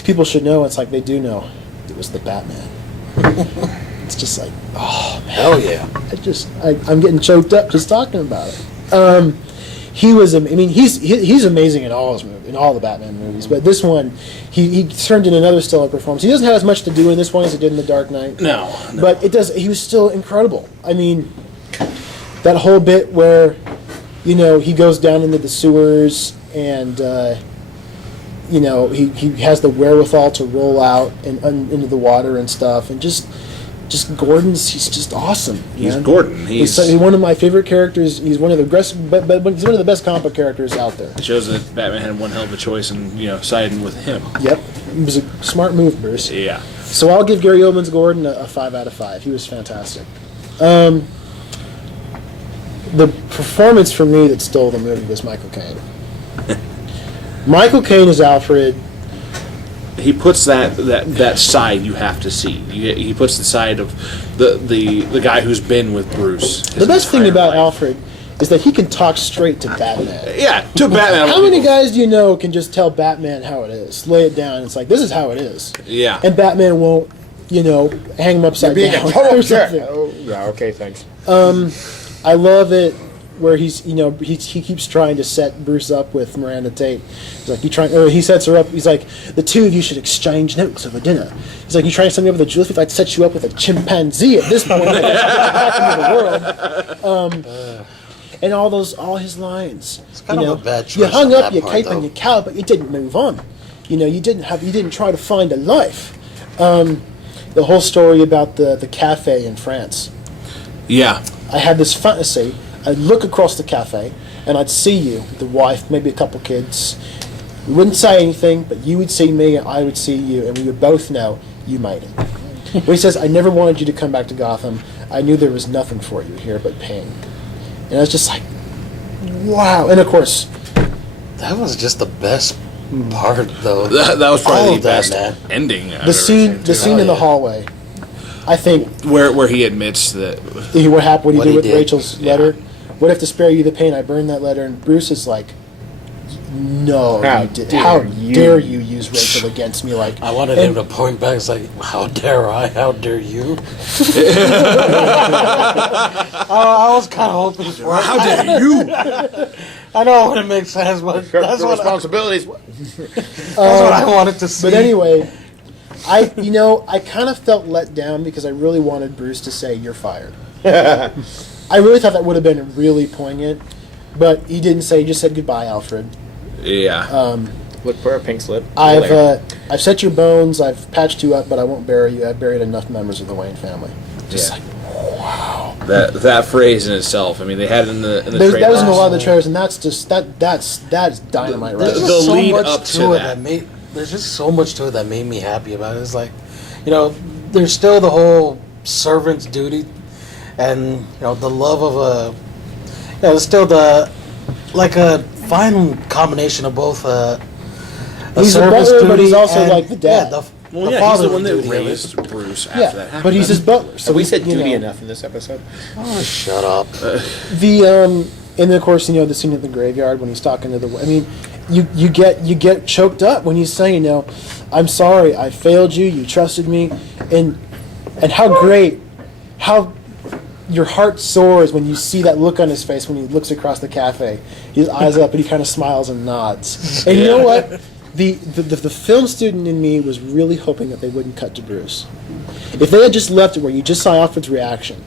people should know. It's like they do know. It was the Batman. It's just like, oh man, Hell yeah. I'm getting choked up just talking about it. He was. I mean, he's amazing in all the Batman movies. But this one, he turned in another stellar performance. He doesn't have as much to do in this one as he did in The Dark Knight. No. But it does. He was still incredible. I mean, that whole bit where, he goes down into the sewers and, he has the wherewithal to roll out and into the water and stuff, and just he's just awesome. He's man. Gordon. He's one of my favorite characters. He's one of the best, but he's one of the best comic book characters out there. It shows that Batman had one hell of a choice and siding with him. Yep, it was a smart move, Bruce. Yeah. So I'll give Gary Oldman's Gordon a 5 out of 5. He was fantastic. The performance for me that stole the movie was Michael Caine. Michael Caine as Alfred he puts that side you have to see. He puts the side of the guy who's been with Bruce. The best thing entire about life. Alfred is that he can talk straight to Batman. Yeah, to Batman. How many guys do you know can just tell Batman how it is, lay it down? It's like, this is how it is. Yeah. And Batman won't, hang him upside Being down a total or jerk. something. Oh, yeah, okay, thanks. I love it where he's, he keeps trying to set Bruce up with Miranda Tate. He's like, he sets her up. He's like, the two of you should exchange notes over dinner. He's like, you trying to set me up with a Jules? If I'd set you up with a chimpanzee at this point, like, back into the world. And all his lines. It's kind of a bad choice You hung on up that your part, cape though. and your cowl, but you didn't move on. You didn't try to find a life. The whole story about the cafe in France. Yeah. I had this fantasy. I'd look across the cafe, and I'd see you, the wife, maybe a couple kids. We wouldn't say anything, but you would see me, and I would see you, and we would both know you made it. When he says, I never wanted you to come back to Gotham. I knew there was nothing for you here but pain. And I was just like, wow. And of course, That was just the best part, though. That was All probably of the that, best man. ending. I've the scene ever seen, in the yeah. hallway, I think where he admits that. what happened, what he What did he with did. Rachel's letter. What if to spare you the pain, I burned that letter, and Bruce is like, no, How you did. dare How you." dare you use Rachel against me? Like I wanted him to point back. It's like, how dare I? How dare you? I was kind of hoping for it. How dare you? I know it wouldn't make sense, but that's The what responsibilities. I wanted to see. But anyway, I kind of felt let down because I really wanted Bruce to say, "You're fired." I really thought that would have been really poignant, but he didn't say. He just said goodbye, Alfred. Yeah. Look for a pink slip. I've set your bones. I've patched you up, but I won't bury you. I've buried enough members of the Wayne family. Just Yeah. like wow. that phrase in itself. I mean, they had it in the That was in a trailers. lot of the trailers, and that's just that's dynamite, right? There's The just so lead much up to to it that. there's just so much to it that made me happy about it. It's like, there's still the whole servant's duty, and the love of there's still a fine combination of both. He's a servant's butler, but duty he's also and- like the dad. Yeah, Well, the yeah, he's father the one that duty of it. raised Bruce after that Yeah, happened. but he's his butler. So Have we said you duty know. enough in this episode? Oh, shut up. And then of course the scene at the graveyard when he's talking to the. I mean, you get choked up when he's saying, I'm sorry, I failed you. You trusted me, and how great, how your heart soars when you see that look on his face when he looks across the cafe. His eyes up and he kind of smiles and nods. And you know what? The film student in me was really hoping that they wouldn't cut to Bruce. If they had just left it where you just saw Alfred's reaction,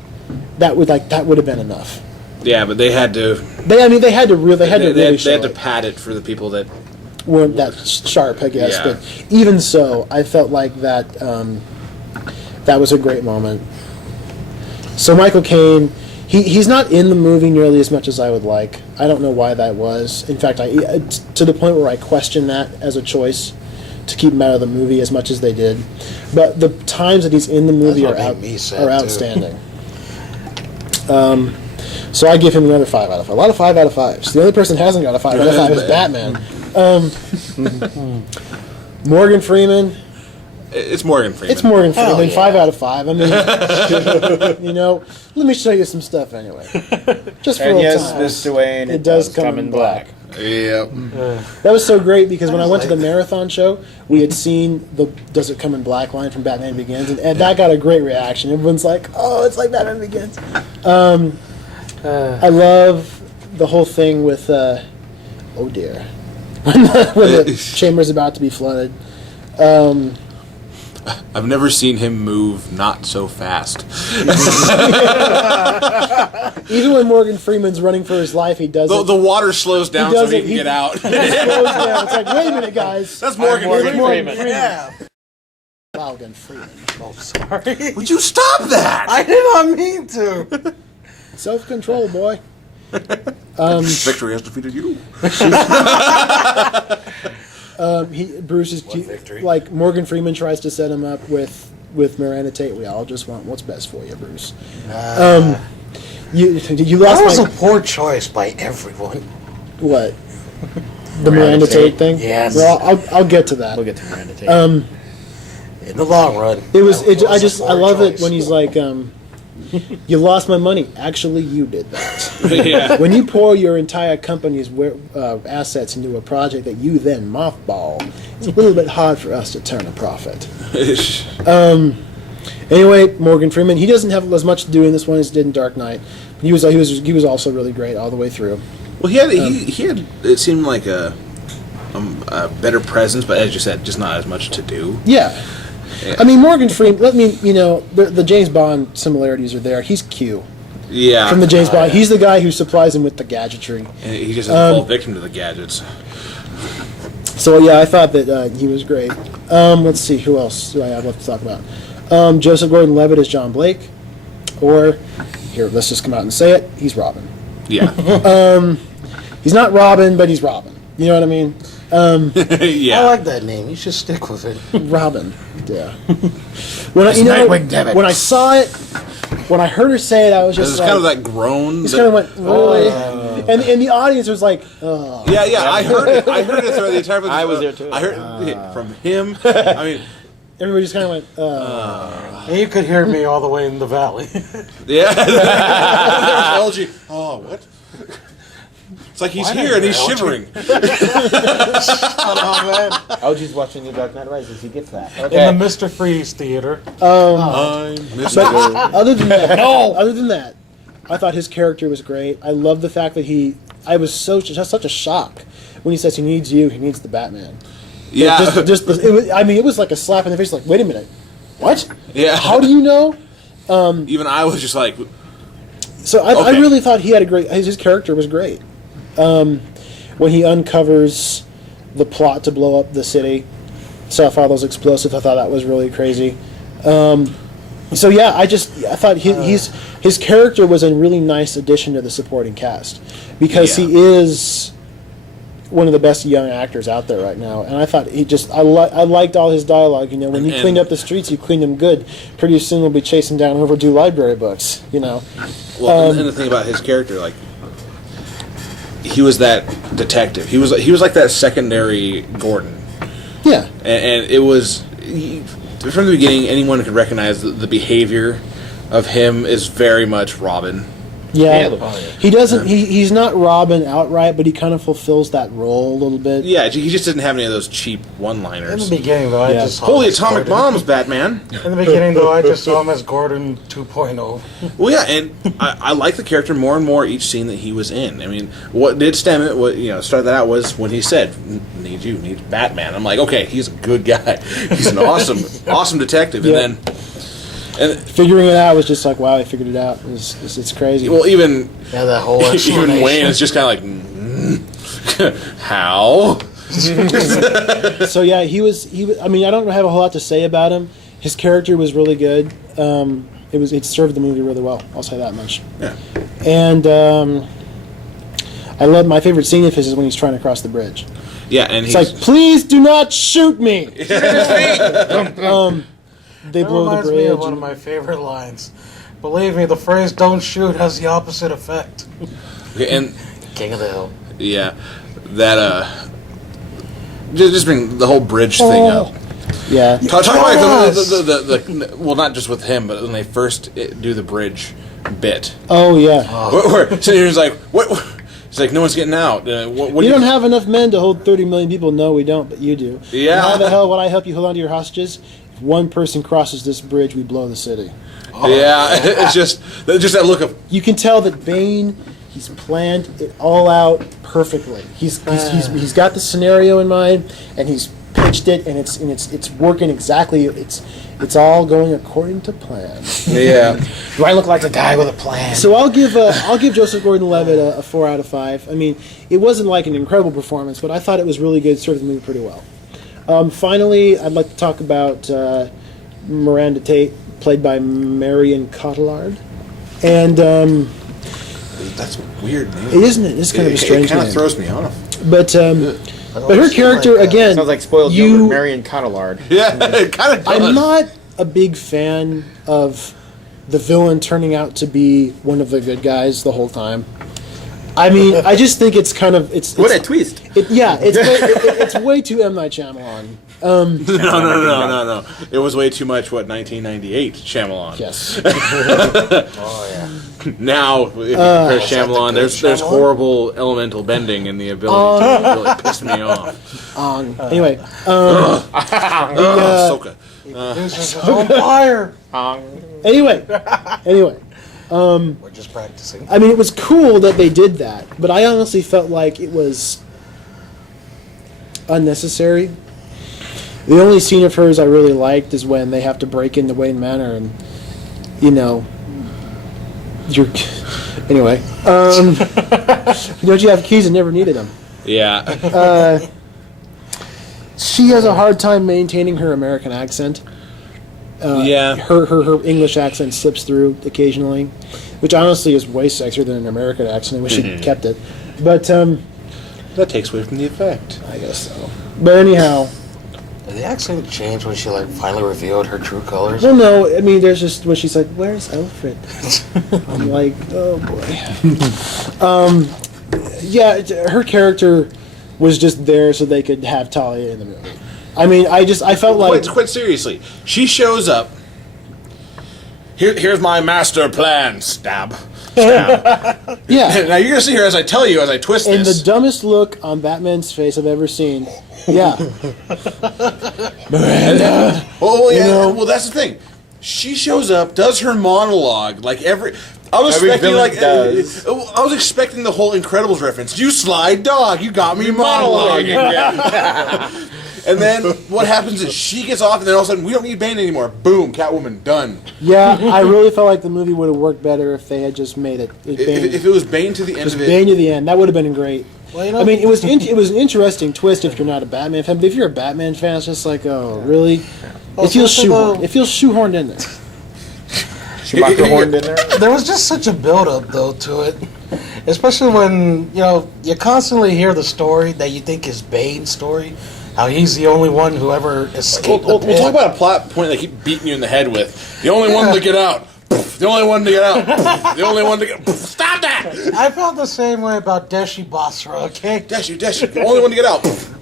that would have been enough. Yeah, but they had to. They had to really They show had to it. pad it for the people that. Weren't that sharp, I guess. Yeah. But even so, I felt like that that was a great moment. So Michael Caine, he's not in the movie nearly as much as I would like. I don't know why that was. In fact, to the point where I question that as a choice to keep him out of the movie as much as they did. But the times that he's in the movie That's are what made me sad, are too. outstanding. So I give him another 5 out of 5. A lot of 5 out of 5s. The only person who hasn't got a 5 out of 5 is Batman. Morgan Freeman. It's Morgan Freeman. It's Morgan Hell Freeman. yeah. 5 out of 5. I mean, let me show you some stuff anyway. Just for And old yes, times. Mr. Wayne, It does come in black. Yep. That was so great because when I went to the marathon show, we had seen the "Does It Come in Black" line from Batman Begins, and that got a great reaction. Everyone's like, "Oh, it's like Batman Begins." I love the whole thing with, oh dear, when the chamber's about to be flooded. I've never seen him move not so fast. Even when Morgan Freeman's running for his life, he does it. The water slows down so does he it- can he- get out. He slows down. It's like, wait a minute, guys. That's Morgan Morgan Freeman. Freeman. Yeah. Morgan Freeman. Oh, sorry. Would you stop that? I did not mean to. Self-control, boy. Victory has defeated you. Bruce is victory? like Morgan Freeman tries to set him up with Miranda Tate. We all just want what's best for you, Bruce. You That lost was my a poor choice by everyone. what? The Miranda Tate thing. Yes. Well, I'll get to that. We'll get to Miranda Tate. In the long run. I love it when he's like, you lost my money. Actually, you did that. Yeah. When you pour your entire company's assets into a project that you then mothball, it's a little bit hard for us to turn a profit. Anyway, Morgan Freeman, he doesn't have as much to do in this one as he did in Dark Knight. He was also really great all the way through. Well, he had it seemed like a better presence, but as you said, just not as much to do. Yeah. I mean, Morgan Freeman, the James Bond similarities are there. He's Q. Yeah. From the James Bond. He's the guy who supplies him with the gadgetry. And he just doesn't fall victim to the gadgets. So, yeah, I thought that he was great. Let's see, who else do I have left to talk about? Joseph Gordon-Levitt is John Blake. Or, here, let's just come out and say it, he's Robin. Yeah. He's not Robin, but he's Robin. You know what I mean? Yeah. I like that name. You should stick with it. Robin. Yeah. When I saw it, when I heard her say it, I was just There's like... kind of that groan. Just kind of went, really? And the audience was like, oh. Yeah, I heard it. I heard it throughout the entire. I was there too. I heard it from him. I mean, Everybody just kind of went, oh. And you could hear me all the way in the valley. yeah. There's LG. Oh, what? It's like he's here and he's shivering. LG's watching the Dark Knight Rises. He gets that. In Okay. the Mr. Freeze theater. I'm Mr. Other than that, Other than that, I thought his character was great. I love the fact that I was such a shock when he says he needs you, he needs the Batman. Yeah. It was like a slap in the face. Like, wait a minute, what? Yeah. How do you know? Even I was just like. So I Okay. really thought he had a great. His character was great. When he uncovers the plot to blow up the city, saw all those explosives, I thought that was really crazy. So yeah, I thought his character was a really nice addition to the supporting cast because he is one of the best young actors out there right now, and I thought I liked all his dialogue. You know, when you cleaned up the streets, you cleaned them good. Pretty soon we'll be chasing down overdue library books. You know. Well, and the thing about his character, like, he was that detective. He was like that secondary Gordon. Yeah. And it was from the beginning. Anyone could recognize the behavior of him is very much Robin. Yeah, he doesn't. He's not Robin outright, but he kind of fulfills that role a little bit. Yeah, he just doesn't have any of those cheap In one-liners. the beginning, though, I just saw Holy him as atomic Gordon. bombs, Batman! In the beginning, though, I just saw him as Gordon 2.0. Well, yeah, and I like the character more and more each scene that he was in. I mean, what did stem it? What started that out was when he said, "Need Batman." I'm like, okay, he's a good guy. He's an awesome detective, and Figuring it out was just like, wow, I figured it out. It's crazy. well, even That whole even explanation. Wayne is just kind of like, how? So yeah, he was. I mean, I don't have a whole lot to say about him. His character was really good. It served the movie really well. I'll say that much. Yeah. And I love my favorite scene of his is when he's trying to cross the bridge. Yeah, and It's like, please do not shoot me. They That blow the reminds me bridge. of one of my favorite lines. Believe me, the phrase "don't shoot" has the opposite effect. and King of the Hill. yeah, that just bring the whole bridge thing up. Yeah. Talk about the well, not just with him, but when they first do the bridge bit. Oh yeah. Where Senator's like, what? He's like, no one's getting out. What You don't have enough men to hold 30 million people. No, we don't, but you do. Yeah. And how the hell would I help you hold on to your hostages? If one person crosses this bridge, we blow the city. Yeah, it's just that look of. You can tell that Bane, he's planned it all out perfectly. He's got the scenario in mind, and he's pitched it, and it's working exactly. It's all going according to plan. Yeah. Do I look like a guy with a plan? So I'll give Joseph Gordon-Levitt a 4 out of 5. I mean, it wasn't like an incredible performance, but I thought it was really good. Served the movie pretty well. Finally, I'd like to talk about Miranda Tate, played by Marion Cotillard, and That's a weird name. isn't it? It's kind of a strange It kind name. of throws me off. But her character again. Sounds like spoiled Gilbert, Marion Cotillard. Yeah, it kind of does. I'm not a big fan of the villain turning out to be one of the good guys the whole time. I mean, I just think it's kind of it's What a twist! it's way too M. Night Shyamalan. No. It was way too much. 1998 Shyamalan. Yes. Oh yeah. Now, if you compare Shyamalan, there's horrible elemental bending in the ability to really piss me off. Anyway, Ahsoka. This is on fire. anyway. We're just practicing. I mean, it was cool that they did that, but I honestly felt like it was unnecessary. The only scene of hers I really liked is when they have to break into Wayne Manor and, anyway. Don't you have keys and never needed them? Yeah. She has a hard time maintaining her American accent. Yeah. Her English accent slips through occasionally, which honestly is way sexier than an American accent. I wish she'd kept it. But, That takes away from the effect. I guess so. But anyhow... Did the accent change when she finally revealed her true colors? Well, no, I mean, there's just when she's like, "Where's Alfred?" I'm like, "Oh boy." Her character was just there so they could have Talia in the movie. I mean, I felt like Quite seriously, she shows up. Here's my master plan. Stab. yeah. Now you're gonna see her as I tell you as I twist And this. the dumbest look on Batman's face I've ever seen. Yeah. Well, that's the thing. She shows up, does her monologue like every. I was Every expecting villain like does. I was expecting the whole Incredibles reference. You sly dog, you got me monologuing. And then what happens is she gets off, and then all of a sudden we don't need Bane anymore. Boom, Catwoman done. Yeah, I really felt like the movie would have worked better if they had just made it. If it was Bane to the end Just of it, Bane to the end. That would have been great. Well, I mean, it was it was an interesting twist if you're not a Batman fan, but if you're a Batman fan, it's just like, oh, really? Well, It feels especially shoehorned. though- It feels shoehorned in there. Schumacher horned in there. There was just such a build-up, though, to it. Especially when, you constantly hear the story that you think is Bane's story. How he's the only one who ever escaped we'll the pit. talk about a plot point they keep beating you in the head with. The only one to get out. The only one to get out. The only one to get. Stop that! I felt the same way about Deshi Basra, okay? Dash you. The only one to get out.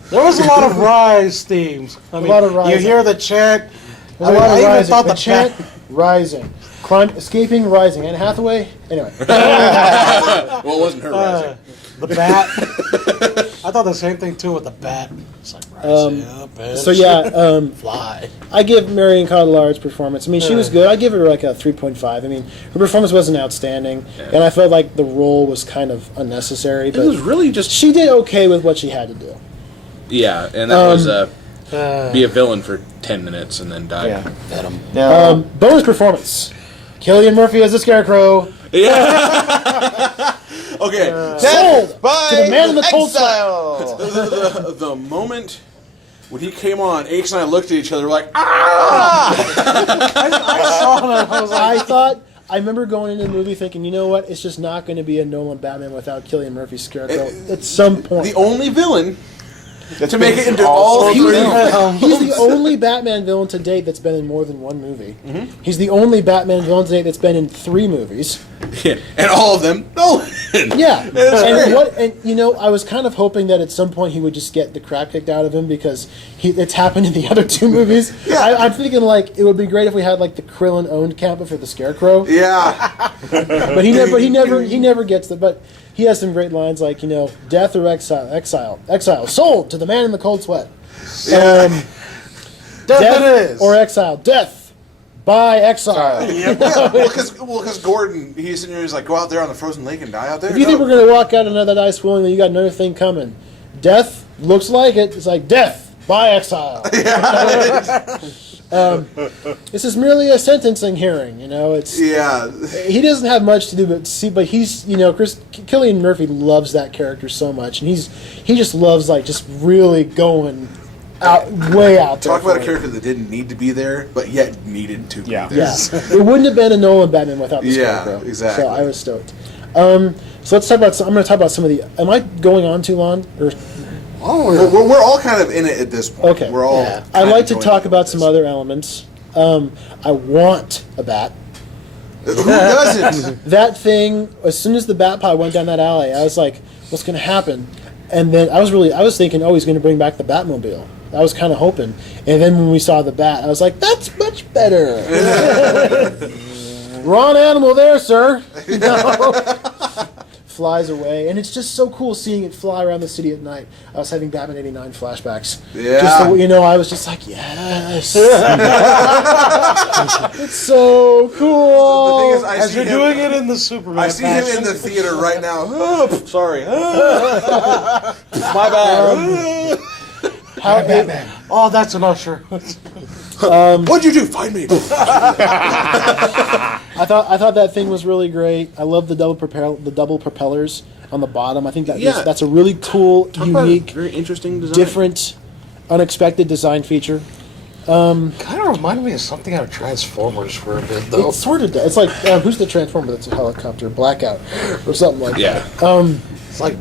There was a lot of Rise themes. I mean, lot of Rise. you hear the chant. There's a lot of I even rising. thought The the chant, rising. Escaping, rising. Anne Hathaway? Anyway. Well, it wasn't her rising. The bat. I thought the same thing too with the bat. It's like rising up and So, yeah, fly. I give Marion Cotillard's performance. I mean, she was good. I give her like a 3.5. I mean, her performance wasn't outstanding, and I felt like the role was kind of unnecessary. It was But really just. she did okay with what she had to do. Yeah, and that was be a villain for 10 minutes and then die. Yeah. Get him. Now, Bonus performance: Cillian Murphy as the Scarecrow. Okay. Sold by to the man in the cold sweat. exile. The moment when he came on, H and I looked at each other like, ah! I saw that. I was like, I remember going into the movie thinking, you know what? It's just not going to be a Nolan Batman without Cillian Murphy's Scarecrow at some point. The only villain That's to make it into all all three. He's the only Batman villain to date that's been in more than one movie. He's the only Batman villain to date that's been in 3 movies. Yeah, and all of them, Nolan. Yeah, That's and great. I was kind of hoping that at some point he would just get the crap kicked out of him because it's happened in the other 2 movies. I'm thinking like it would be great if we had like the Krillin owned camp for the Scarecrow, Yeah. but he never gets the. But he has some great lines like death or exile, sold to the man in the cold sweat. Death it is. or exile, death by exile. Because Gordon, he's sitting there, he's like, go out there on the frozen lake and die out there. If you think we're going to walk out on that ice willingly, you got another thing coming. Death looks like it. It's like death by exile. This is merely a sentencing hearing. It's he doesn't have much to do but he's Cillian Murphy loves that character so much, and he just loves just really going way out there. Talk about a for it. character that didn't need to be there, but yet needed to be there. Yeah, it wouldn't have been a Nolan Batman without the Scarecrow. exactly. So I was stoked. So let's talk about. I'm going to talk about some of the. Am I going on too long? Or We're all kind of in it at this point. okay. We're all. I'd like to joining talk in about with some this. other elements. I want a bat. Who doesn't? That thing, as soon as the Batpod went down that alley, I was like, what's going to happen? And then I was thinking, oh, he's going to bring back the Batmobile. I was kind of hoping. And then when we saw the Bat, I was like, that's much better. Wrong animal there, sir. No. Flies away. And it's just so cool seeing it fly around the city at night. I was having Batman 89 flashbacks. Yeah. Just so, I was just like, yes. It's so cool. The thing is, As you're doing it in the Superman I see him in the theater right now. Oh, sorry. My bad. How Batman. Oh, that's an usher. What'd you do? Find me. I thought that thing was really great. I love the double propellers on the bottom. I think that's a really cool, unique, very interesting design. different, unexpected design feature. Kind of reminded me of something out of Transformers for a bit, though. It sort of does. It's like who's the Transformer that's a helicopter? Blackout or something like Yeah. that. It's like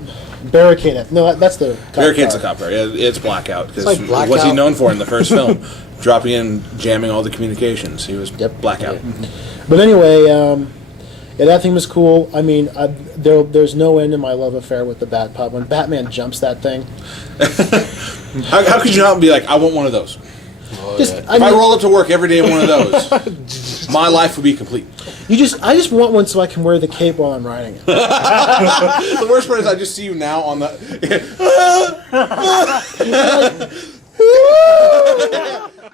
Barricade. No, that's the cop Barricade's car. a cop car. Yeah, it's Blackout. Because It's like Blackout. what's he known for in the first film? Dropping in, jamming all the communications. He was Blackout. But anyway, that thing was cool. I mean, there's no end to my love affair with the Batpod. When Batman jumps that thing, How could you not be like, I want one of those? If I roll up to work every day in one of those, my life would be complete. I just want one so I can wear the cape while I'm riding it. The worst part is I just see you now on the.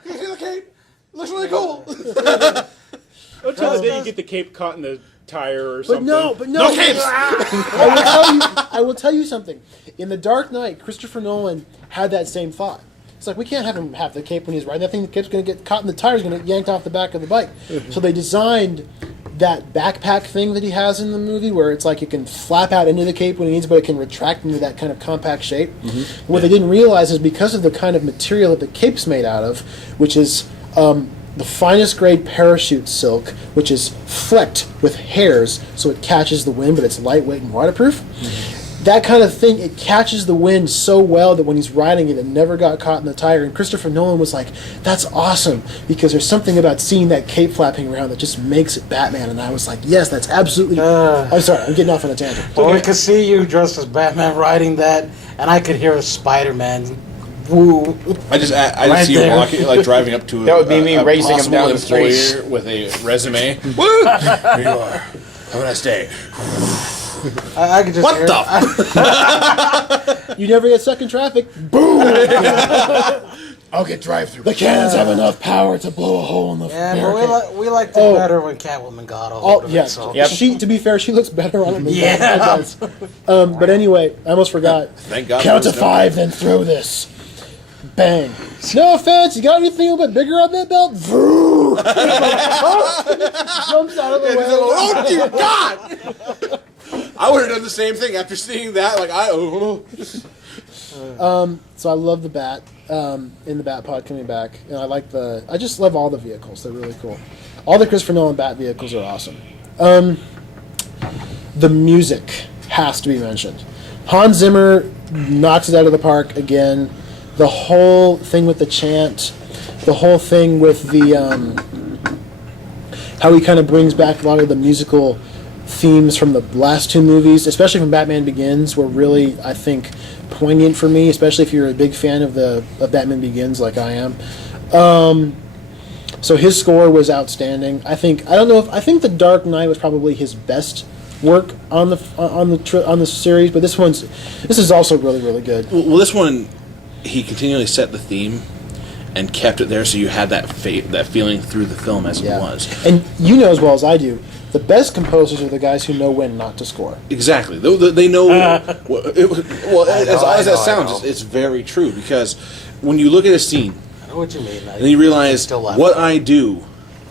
You see the cape? Looks really cool. Until the day you get the cape caught in the tire or But something. no. No capes. I will tell you something. In The Dark Knight, Christopher Nolan had that same thought. It's like, we can't have him have the cape when he's riding. That thing, the cape's going to get caught in the tire, is going to get yanked off the back of the bike. So they designed that backpack thing that he has in the movie where it's like it can flap out into the cape when he needs, but it can retract into that kind of compact shape. What they didn't realize is because of the kind of material that the cape's made out of, which is the finest grade parachute silk, which is flecked with hairs so it catches the wind, but it's lightweight and waterproof. That kind of thing, it catches the wind so well that when he's riding it, it never got caught in the tire. And Christopher Nolan was like, that's awesome, because there's something about seeing that cape flapping around that just makes it Batman. And I was like, yes, that's absolutely... I'm sorry, I'm getting off on a tangent. Well, we could see you dressed as Batman riding that, and I could hear a Spider-Man woo. I just Right see you there. walking, like driving up to That would be me a racing him possible down the street. employer with a resume. Woo! Here you are. Have a nice day. I could just What hear the? You never get stuck in traffic. Boom! I'll get drive-through. The cannons have enough power to blow a hole in the Yeah, but barricade. we liked it better when Catwoman got all over it. Yes. So. Yep. To be fair, she looks better on it than Yeah. Batman does. But anyway, I almost forgot. Thank God. Count to there was no- 5, then throw this. Bang. No offense, you got anything a bit bigger on that belt? Vroom. Jumps out of the way. Oh dear God! I would have done the same thing after seeing that. Like So I love the Bat in the Batpod coming back, and I just love all the vehicles. They're really cool. All the Christopher Nolan Bat vehicles are awesome. The music has to be mentioned. Hans Zimmer knocks it out of the park again. The whole thing with the chant, the whole thing with the how he kind of brings back a lot of the musical themes from the last two movies, especially from Batman Begins, were really, I think, poignant for me, especially if you're a big fan of Batman Begins like I am. So his score was outstanding. I think The Dark Knight was probably his best work on the series, but this is also really, really good. Well, this one, he continually set the theme and kept it there, so you had that feeling through the film as it was. And you know as well as I do, the best composers are the guys who know when not to score. Exactly. They know. As that sounds, know. it's very true, because when you look at a scene I know what you mean. and you realize Still left. what I do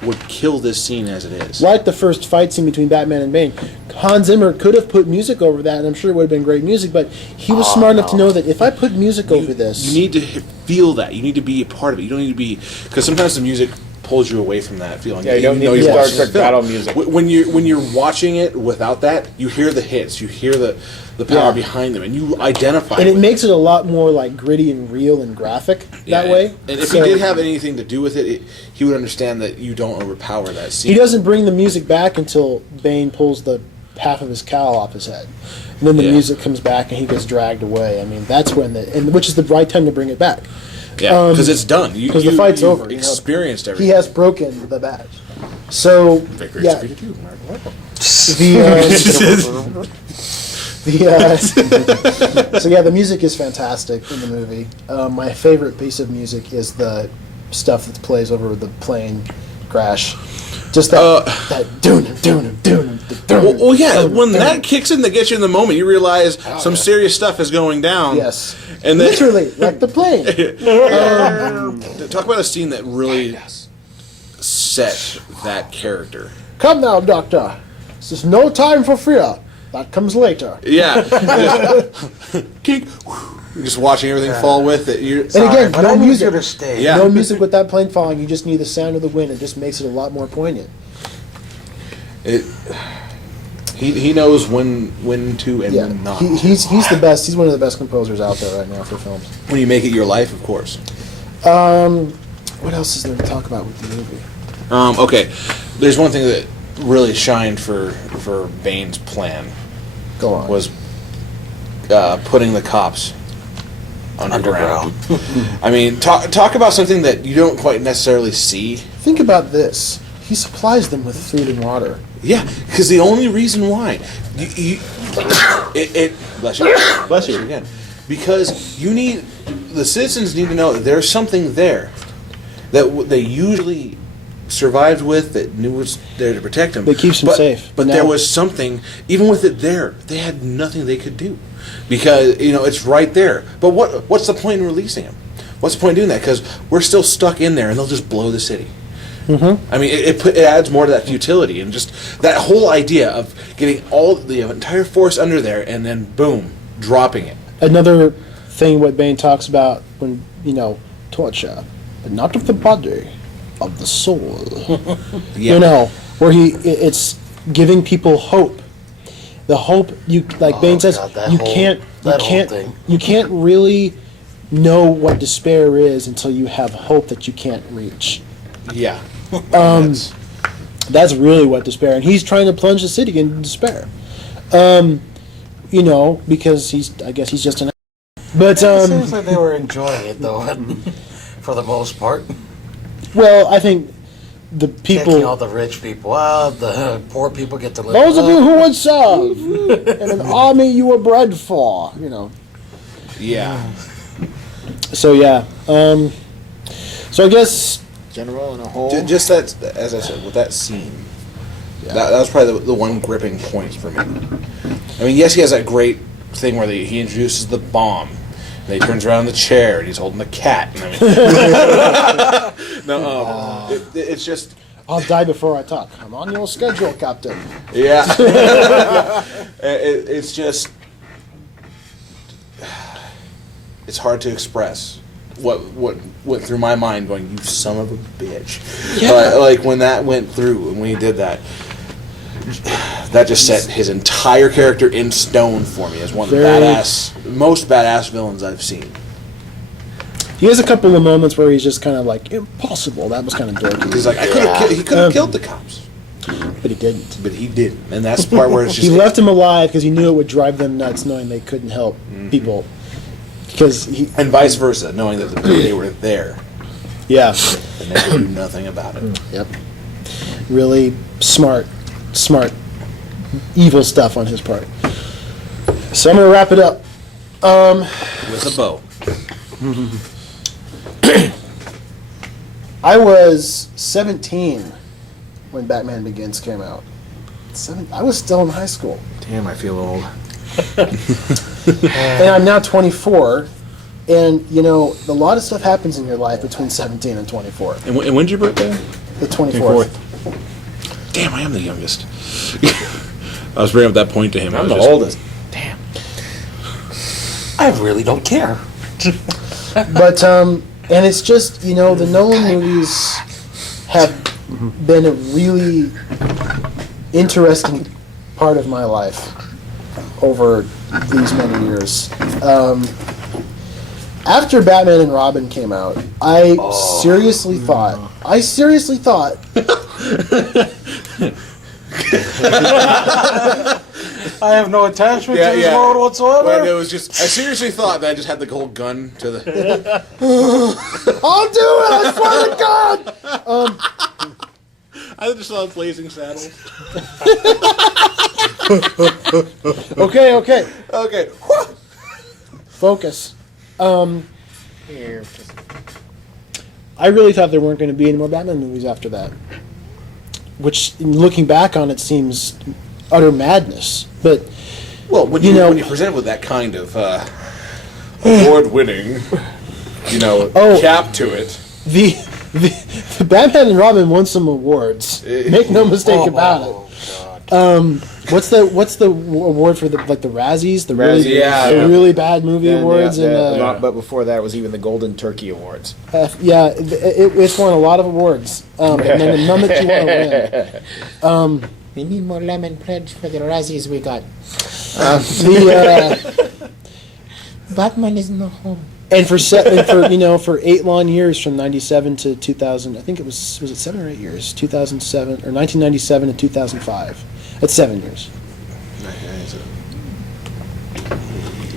would kill this scene as it is. Like the first fight scene between Batman and Bane, Hans Zimmer could have put music over that, and I'm sure it would have been great music, but he was smart enough to know that if I put music over this... You need to feel that. You need to be a part of it. You don't need to be... Because sometimes the music pulls you away from that feeling. Yeah, you don't Even though need you're Star watching Trek the film. battle music. When you're watching it without that, you hear the hits, you hear the power Yeah. behind them, and you identify. And it with makes it a lot more like gritty and real and graphic that Yeah, way. And if So- he did have anything to do with it, he would understand that you don't overpower that scene. He doesn't bring the music back until Bane pulls the half of his cowl off his head, and then the Yeah. music comes back and he gets dragged away. I mean, that's when which is the right time to bring it back. Yeah, because it's done. Because the fight's you've over. Experienced everything. He has broken the badge. So Victory yeah, defeated you, Mark. so yeah, the music is fantastic in the movie. My favorite piece of music is the stuff that plays over the plane crash. Just that doon. Well, yeah. When that kicks in, that gets you in the moment. You realize some serious stuff is going down. Yes, and then literally like the plane. talk about a scene that really set that character. Come now, Doctor. This is no time for fear. That comes later. Yeah, just watching everything fall with it. You're, And again, But no I need music. you to stay. Yeah. No music with that plane falling. You just need the sound of the wind. It just makes it a lot more poignant. he knows when to and Yeah, when not. he's the best. He's one of the best composers out there right now for films. When you make it your life, of course. What else is there to talk about with the movie? Okay, there's one thing that really shined for Bane's plan Go on. was putting the cops underground. I mean, talk about something that you don't quite necessarily see. Think about this. He supplies them with food and water. Yeah, because the only reason why bless you, Bless you. again, because the citizens need to know that there's something there that they usually survived with, that knew was there to protect them. That keeps them safe. But Now- there was something, even with it there, they had nothing they could do because it's right there. But what's the point in releasing them? What's the point in doing that? Because we're still stuck in there, and they'll just blow the city. Mm-hmm. I mean, it adds more to that futility and just that whole idea of getting the entire force under there and then boom, dropping it. Another thing what Bane talks about when, torture, but not of the body, of the soul. Yeah. Where it's giving people hope. The hope Bane says, God, that you whole- can't that whole thing. you can't really know what despair is until you have hope that you can't reach. Yeah. That's really what despair, and he's trying to plunge the city into despair. Because I guess he's just an. But It seems like they were enjoying it though, for the most part. well, I think the Taking all people, the rich people, the poor people get to live. those of you who would serve in an army you were bred for, Yeah. So yeah, so I guess General in a whole. Just that, as I said, with that scene, that was probably the one gripping point for me. I mean, yes, he has that great thing where he introduces the bomb. And he turns around in the chair and he's holding the cat. And it's just, I'll die before I talk. I'm on your schedule, Captain. yeah. It's just, it's hard to express what went through my mind going, you son of a bitch. Like when that went through and when he did that, that just set his entire character in stone for me as one of the most badass villains I've seen. He has a couple of moments where he's just kind of like, impossible. That was kind of dorky. He's like, he could have killed the cops, But he didn't. but he didn't, and that's the part where it's just He left him alive because he knew it would drive them nuts, knowing they couldn't help people. Because and vice versa, knowing that they were there yeah, and they could do nothing about it. yep, really smart, evil stuff on his part. So I'm gonna wrap it up. With a bow. I was 17 when Batman Begins came out. I was still in high school. Damn, I feel old. And I'm now 24, and a lot of stuff happens in your life between 17 and 24. And when's your birthday? The 24th. Damn, I am the youngest. I was bringing up that point to him. I'm the oldest. Damn. I really don't care. But and it's just the Nolan movies have been a really interesting part of my life over these many years. After Batman and Robin came out, I seriously thought. I have no attachment to this world whatsoever. But it was just, I seriously thought that I just had the whole gun to the. I'll do it! I swear to God! I just saw Blazing Saddles. Okay. Okay. Focus. I really thought there weren't going to be any more Batman movies after that. Which, looking back on it, seems utter madness. But, Well, when when you're presented with that kind of award-winning, cap to it. the Batman and Robin won some awards. Make no mistake about it. What's the award for the Razzies? The really bad movie awards, But before that, it was even the Golden Turkey Awards. It's won a lot of awards, and none that you want to win. We need more lemon pledge for the Razzies we got. Batman is not home. And for 8 long years, from 97 to 2000, I think it was it 7 or 8 years? 2007 or 1997 to 2005. That's 7 years.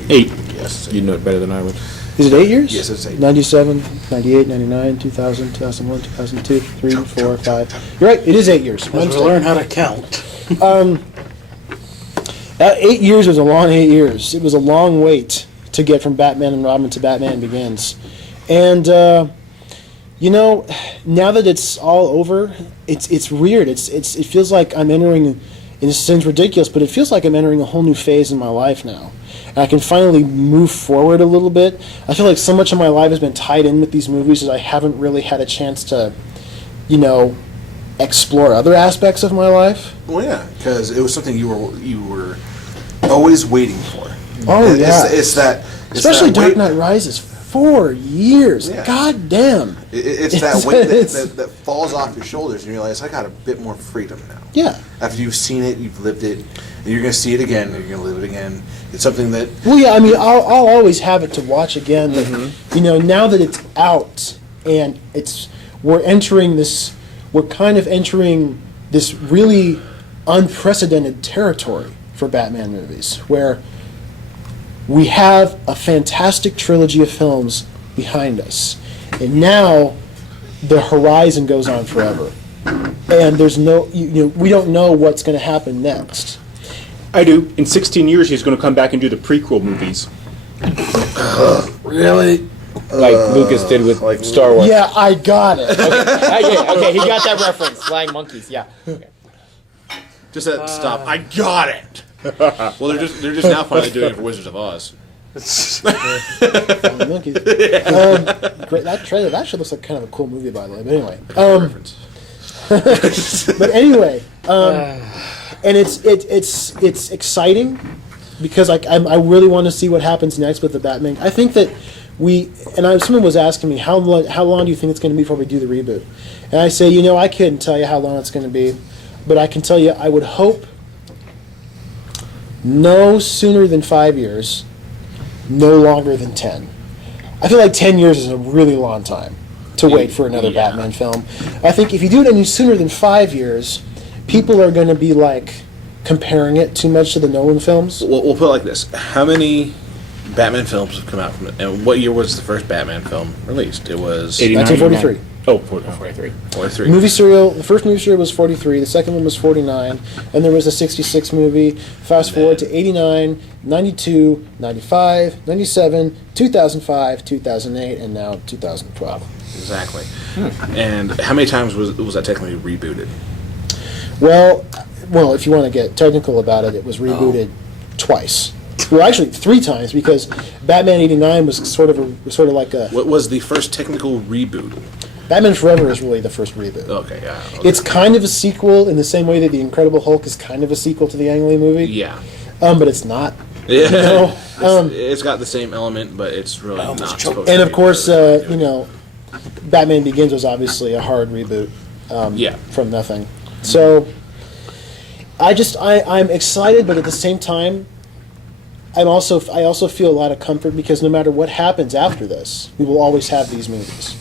8. Yes. You know it better than I would. Is it 8 years? Yes, it's 8. 97, 98, 99, 2000, 2001, 2002, 3, 4, 5. You're right, it is 8 years. Let's learn how to count. That 8 years was a long 8 years. It was a long wait to get from Batman and Robin to Batman Begins. And, now that it's all over, it's weird. It feels like I'm entering, and it sounds ridiculous, but it feels like I'm entering a whole new phase in my life now. And I can finally move forward a little bit. I feel like so much of my life has been tied in with these movies that I haven't really had a chance to, explore other aspects of my life. Well, yeah, because it was something you were always waiting for. Oh, yeah. It's that. Especially Dark Knight Rises. 4 years. Yeah. God damn. It's that weight that falls off your shoulders, and you realize I got a bit more freedom now. Yeah. After you've seen it, you've lived it, and you're going to see it again, and you're going to live it again. It's something that. Well, yeah. I mean, I'll always have it to watch again. But, now that it's out and we're kind of entering this really unprecedented territory for Batman movies, where we have a fantastic trilogy of films behind us, and now the horizon goes on forever, and there's we don't know what's going to happen next. I do. In 16 years, he's going to come back and do the prequel movies. Really? Like Lucas did with Star Wars. Yeah, I got it. Okay, he got that reference. Flying monkeys, yeah. Okay. Just that stop. I got it. Well, they're just now finally doing it for Wizards of Oz. Monkeys. Great. That trailer actually looks like kind of a cool movie, by the way. But anyway, Reference. but anyway, and it's exciting because I really want to see what happens next with the Batman. I think that someone was asking me how long do you think it's going to be before we do the reboot, and I say I couldn't tell you how long it's going to be, but I can tell you I would hope no sooner than 5 years, no longer than 10. I feel like 10 years is a really long time to wait for another Batman film. I think if you do it any sooner than 5 years, people are going to be comparing it too much to the Nolan films. We'll put it like this: how many Batman films have come out from it, and what year was the first Batman film released? It was 1943. Oh, 43. 43. The first movie serial was 43, the second one was 49, and there was a 66 movie. Fast forward to 89, 92, 95, 97, 2005, 2008, and now 2012. Exactly. And how many times was that technically rebooted? Well, if you want to get technical about it, it was rebooted twice. Well, actually 3 times, because Batman '89 was sort of like a. What was the first technical reboot? Batman Forever is really the first reboot. Okay, yeah. Okay. It's kind of a sequel in the same way that The Incredible Hulk is kind of a sequel to the Ang Lee movie. Yeah. But it's not. Yeah. It's got the same element, but it's really not supposed to. And of course, Batman Begins was obviously a hard reboot. from nothing. So I'm excited, but at the same time, I also feel a lot of comfort because no matter what happens after this, we will always have these movies.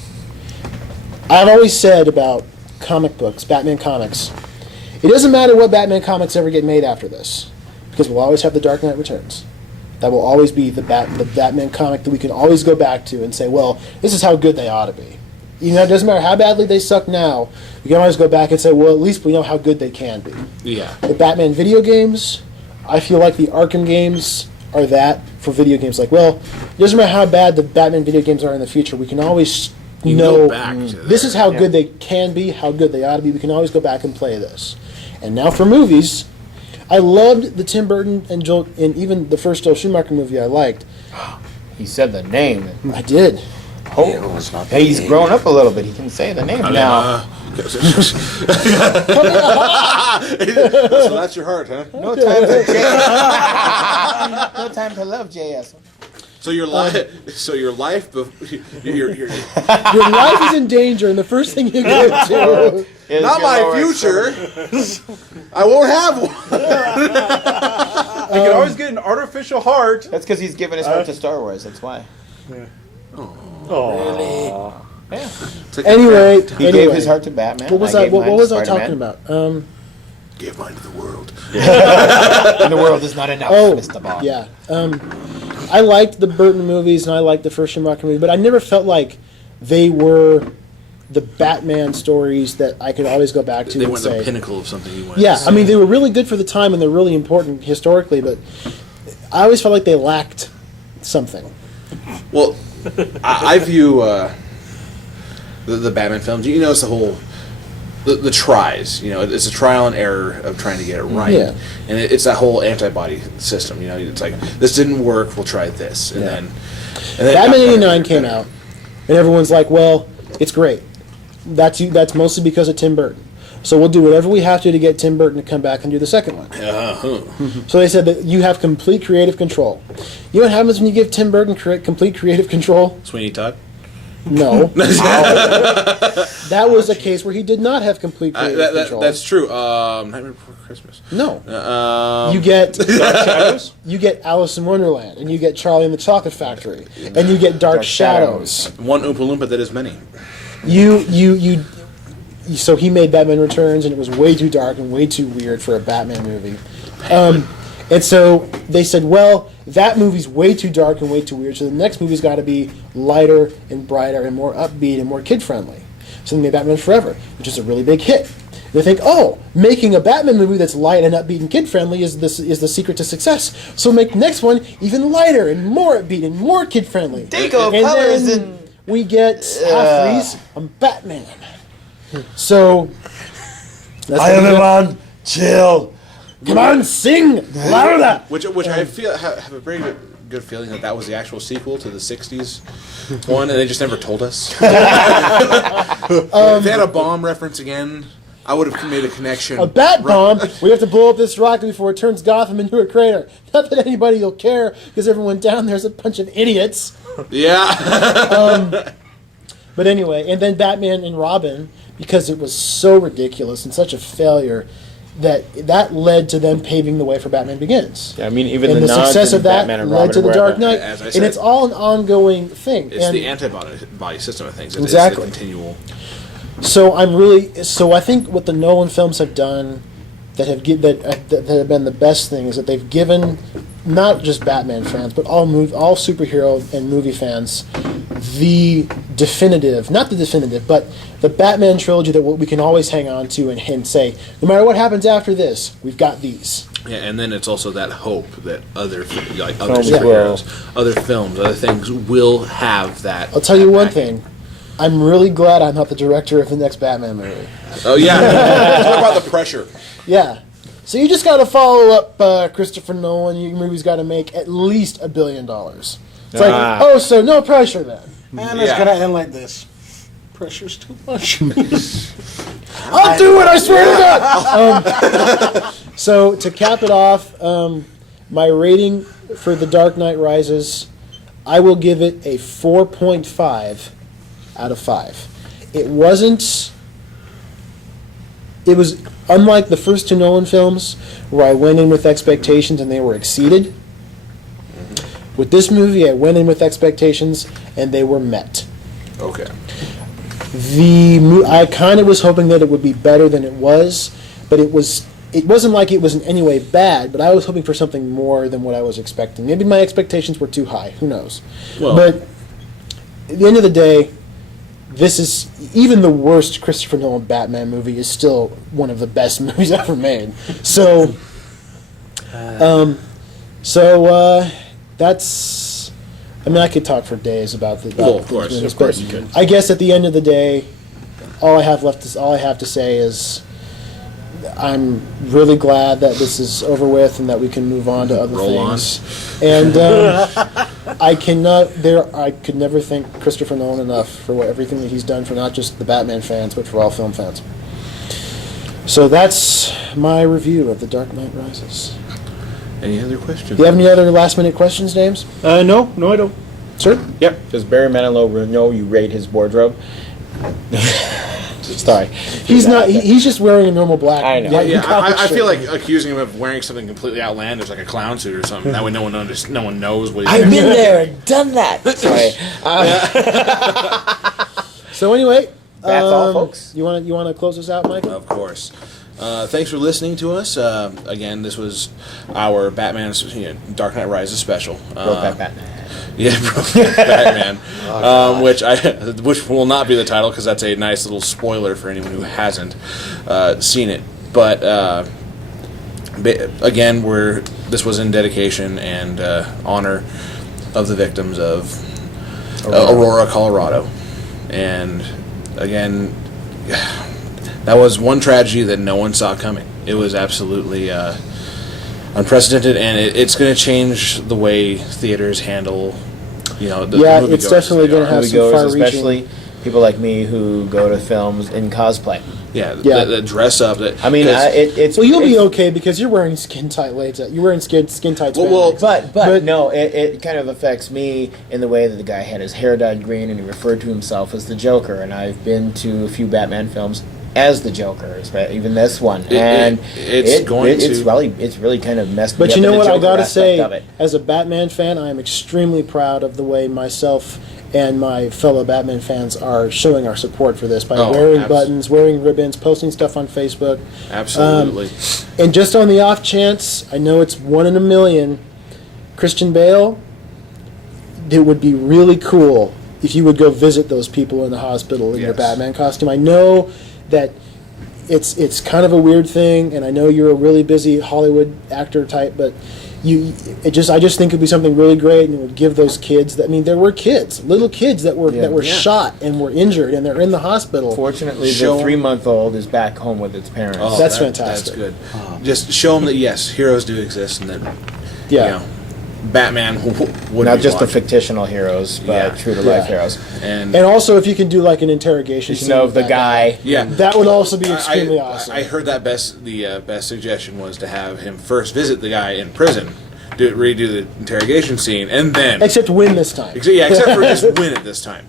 I've always said about comic books, Batman comics, it doesn't matter what Batman comics ever get made after this, because we'll always have The Dark Knight Returns. That will always be the Batman comic that we can always go back to and say, well, this is how good they ought to be. You know, it doesn't matter how badly they suck now, we can always go back and say, well, at least we know how good they can be. Yeah. The Batman video games, I feel like the Arkham games are that for video games. Like, well, it doesn't matter how bad the Batman video games are in the future, we can always know this is how good they can be, how good they ought to be. We can always go back and play this. And now for movies, I loved the Tim Burton and even the first Joel Schumacher movie I liked. He said the name. I did. Oh, hey, he's grown up a little bit. He can say the name now. So that's your heart, huh? No time for JS. No time to love JS. So your life, your life Your life is in danger, and the first thing you go to not my future. I won't have one. You can always get an artificial heart. That's because he's given his heart to Star Wars. That's why. Oh. Yeah. Anyway, He gave his heart to Batman. What was gave what mine to was I Spider-Man. talking about? Give mine to the world. And the world is not enough, Mr. Bond. Yeah. I liked the Burton movies, and I liked the first Schumacher movie, but I never felt like they were the Batman stories that I could always go back to They and weren't say, the pinnacle of something you wanted. yeah, to I mean, say. they were really good for the time, and they're really important historically, but I always felt like they lacked something. Well, I view the Batman films. You know, it's the whole the tries. You know, it's a trial and error of trying to get it right. Yeah. And it's that whole antibody system. You know, it's like this didn't work. We'll try this, and then Batman '89 came out, and everyone's like, "Well, it's great." That's mostly because of Tim Burton. So we'll do whatever we have to get Tim Burton to come back and do the second one. So they said that you have complete creative control. You know what happens when you give Tim Burton complete creative control? Sweeney Todd. No. That was a case where he did not have complete creative control. That's true. Nightmare Before Christmas. No. You get Alice in Wonderland, and you get Charlie and the Chocolate Factory, and you get Dark Shadows. One Oompa Loompa that is many. So he made Batman Returns, and it was way too dark and way too weird for a Batman movie. And so they said, well, that movie's way too dark and way too weird, so the next movie's got to be lighter and brighter and more upbeat and more kid-friendly. So they made Batman Forever, which is a really big hit. They think, oh, making a Batman movie that's light and upbeat and kid-friendly is the secret to success. So make the next one even lighter and more upbeat and more kid-friendly. Deco and colors then and... we get half-threes on Batman. So... Iron chill. Come on, sing louder! Which I feel have a very good feeling that was the actual sequel to the '60s one, and they just never told us. If they had a bomb reference again, I would have made a connection. A bat bomb? We have to blow up this rocket before it turns Gotham into a crater. Not that anybody will care, because everyone down there is a bunch of idiots. Yeah. But anyway, and then Batman and Robin, because it was so ridiculous and such a failure, that led to them paving the way for Batman Begins. Yeah, I mean, even and the success nods of in that Batman and led Robin to the were Dark ever- Knight, as I and said, it's all an ongoing thing. It's and the antibody system of things. Exactly. It's the continual. So I think what the Nolan films have done that have been the best thing is that they've given not just Batman fans but all superhero and movie fans not the definitive, but the Batman trilogy that we can always hang on to and say, no matter what happens after this, we've got these. Yeah, and then it's also that hope that other Films superheroes, other films, other things will have that. I'll tell you one backing. thing. I'm really glad I'm not the director of the next Batman movie. Oh yeah, talk about the pressure. Yeah. So you just got to follow up Christopher Nolan. Your movie's got to make at least $1 billion. It's like, so no pressure then. And it's gonna end like this. Pressure's too much. I'll do it, I swear to God! So to cap it off, my rating for The Dark Knight Rises, I will give it a 4.5 out of 5. It wasn't it was unlike the first two Nolan films where I went in with expectations and they were exceeded. With this movie, I went in with expectations and they were met. Okay. I kind of was hoping that it would be better than it was, but it wasn't like it was in any way bad, but I was hoping for something more than what I was expecting. Maybe my expectations were too high, who knows. Well, but at the end of the day, this is, even the worst Christopher Nolan Batman movie is still one of the best movies ever made. So, that's, I mean, I could talk for days about the. Well, of course but you could. I guess at the end of the day, all I have to say is, I'm really glad that this is over with and that we can move on to other Roll things. And I could never thank Christopher Nolan enough for everything that he's done for not just the Batman fans, but for all film fans. So that's my review of The Dark Knight Rises. Any other questions? Do you have any other last-minute questions, James? No, I don't. Sir? Yep. Does Barry Manilow know you raid his wardrobe? Sorry. He's not. He's just wearing a normal black. I know. Yeah, comic I feel shirt. like accusing him of wearing something completely outlandish, like a clown suit or something. That way, no one knows what he's. I've been there and done that. Sorry. So anyway, That's all, folks. You want to close us out, Michael? Of course. Thanks for listening to us. Again, this was our Batman, Dark Knight Rises special. Brokeback Batman. Yeah, Brokeback Batman, which will not be the title because that's a nice little spoiler for anyone who hasn't seen it. But again, this was in dedication and honor of the victims of Aurora, Colorado, and again, that was one tragedy that no one saw coming. It was absolutely unprecedented, and it's going to change the way theaters handle, the moviegoers it's definitely going to have some Moviegoers, far-reaching. especially people like me who go to films in cosplay. Yeah, Yeah. That dress up. I mean, it's Well, you'll be it's- okay because you're wearing skin tight latex. You're wearing skin tight. Well, But no, it kind of affects me in the way that the guy had his hair dyed green and he referred to himself as the Joker. And I've been to a few Batman films as the Joker, even this one, and it's really kind of messed me But up you know in the what I Joker gotta aspect say, of it. as a Batman fan, I am extremely proud of the way myself and my fellow Batman fans are showing our support for this by wearing buttons, wearing ribbons, posting stuff on Facebook. Absolutely. And just on the off chance, I know it's 1 in a million, Christian Bale, it would be really cool if you would go visit those people in the hospital in your Yes. Batman costume. I know that it's kind of a weird thing, and I know you're a really busy Hollywood actor type, but I just think it'd be something really great, and it would give those kids. There were kids, little kids that were shot and were injured, and they're in the hospital. Fortunately, Show- the 3-month-old is back home with its parents. Oh, That's fantastic. That's good. Just show them that yes, heroes do exist, and that Yeah. Batman would Not be just the watching. fictional heroes, but Yeah. true to life Yeah. heroes. And And also, if you can do like an interrogation You scene know with the that guy. yeah, that would also be I- extremely I, awesome. I heard that the best suggestion was to have him first visit the guy in prison, redo the interrogation scene, and then Except win this time. except for just win it this time.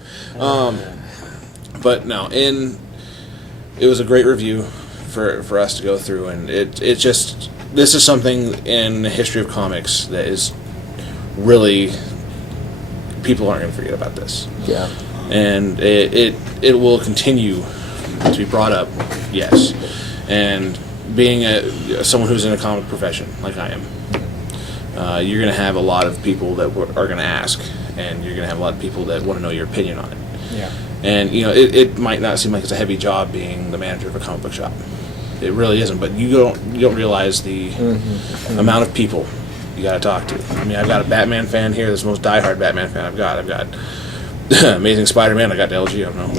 But no, it was a great review for us to go through, and it just, this is something in the history of comics that is really, people aren't going to forget about this, Yeah. and it will continue to be brought up. Yes, and being someone who's in a comic profession like I am, you're going to have a lot of people that are going to ask, and you're going to have a lot of people that want to know your opinion on it. Yeah. And it might not seem like it's a heavy job being the manager of a comic book shop. It really isn't. But you don't realize the amount of people you got to talk to. I mean, I've got a Batman fan here. That's the most diehard Batman fan I've got. Amazing Spider-Man. I got the LG. I don't know.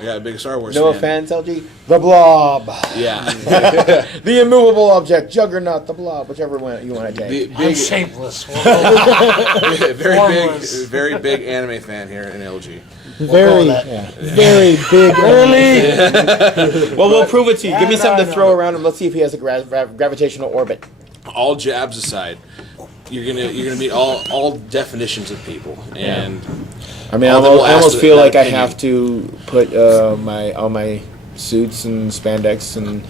I got a big Star Wars No fan. offense, LG. The Blob. Yeah. The immovable object, Juggernaut, the Blob, whichever one you want to take. I'm Big, shapeless. very big anime fan here in LG. Very, that. very big. Early. Well, we'll prove it to you. Give me Yeah, something no, to throw no. around him. Let's see if he has a gravitational orbit. All jabs aside, you're gonna meet all definitions of people, and I mean, All I that will almost ask feel that like I opinion. have to put all my suits and spandex and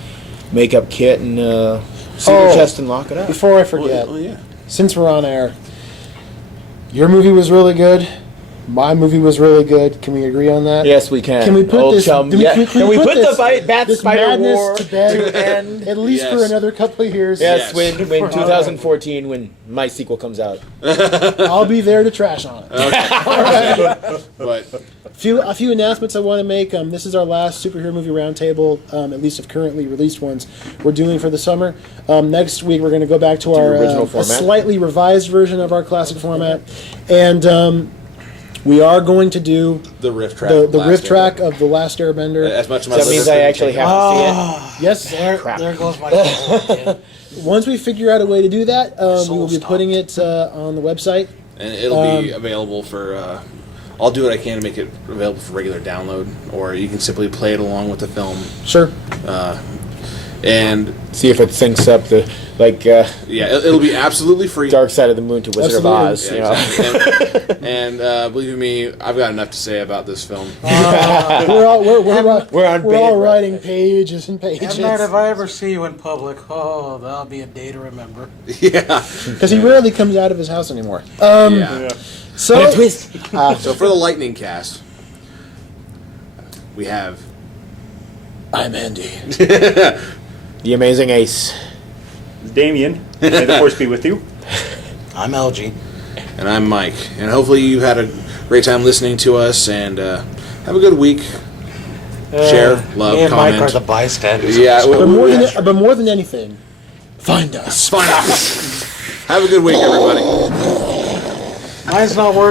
makeup kit and suit your chest and lock it up. Before I forget, Well, yeah. since we're on air, your movie was really good. My movie was really good. Can we agree on that? Yes, we can. Can we put Old this? chum. Can Yeah. can we put this, Bat this Spider madness War to bed to end? at least for Yes. another couple of years? Yes, Yes. when 2014, when my sequel comes out. I'll be there to trash on it. But A few announcements I want to make. This is our last superhero movie roundtable, at least of currently released ones we're doing for the summer. Next week we're going to go back to our original a format. slightly revised version of our classic format, and we are going to do the riff track. the Last riff track Airbender. of The Last Airbender. As much as my That means liver I couldn't actually take it. have to Yes. There goes my goal again. Once we figure out a way to do that, we will be Soul putting it on the website. And it'll be available for. I'll do what I can to make it available for regular download, or you can simply play it along with the film. Sure. And see if it syncs up the yeah, it'll be absolutely free. Dark Side of the Moon to Wizard of Oz. Yeah, You know? exactly. and believe me, I've got enough to say about this film. We're on all writing pages and pages. M. Night, if I ever see you in public, that'll be a day to remember. Yeah. Because he rarely comes out of his house anymore. Yeah. So, So for the lightning cast, we have I'm Andy. The Amazing Ace. Damien, may the force be with you. I'm LG. and I'm Mike, and hopefully you've had a great time listening to us, and have a good week. Share, love, me and comment. Mike are the bystanders. Yeah, But more than anything, find us. Find out. Have a good week, everybody. Mine's not working.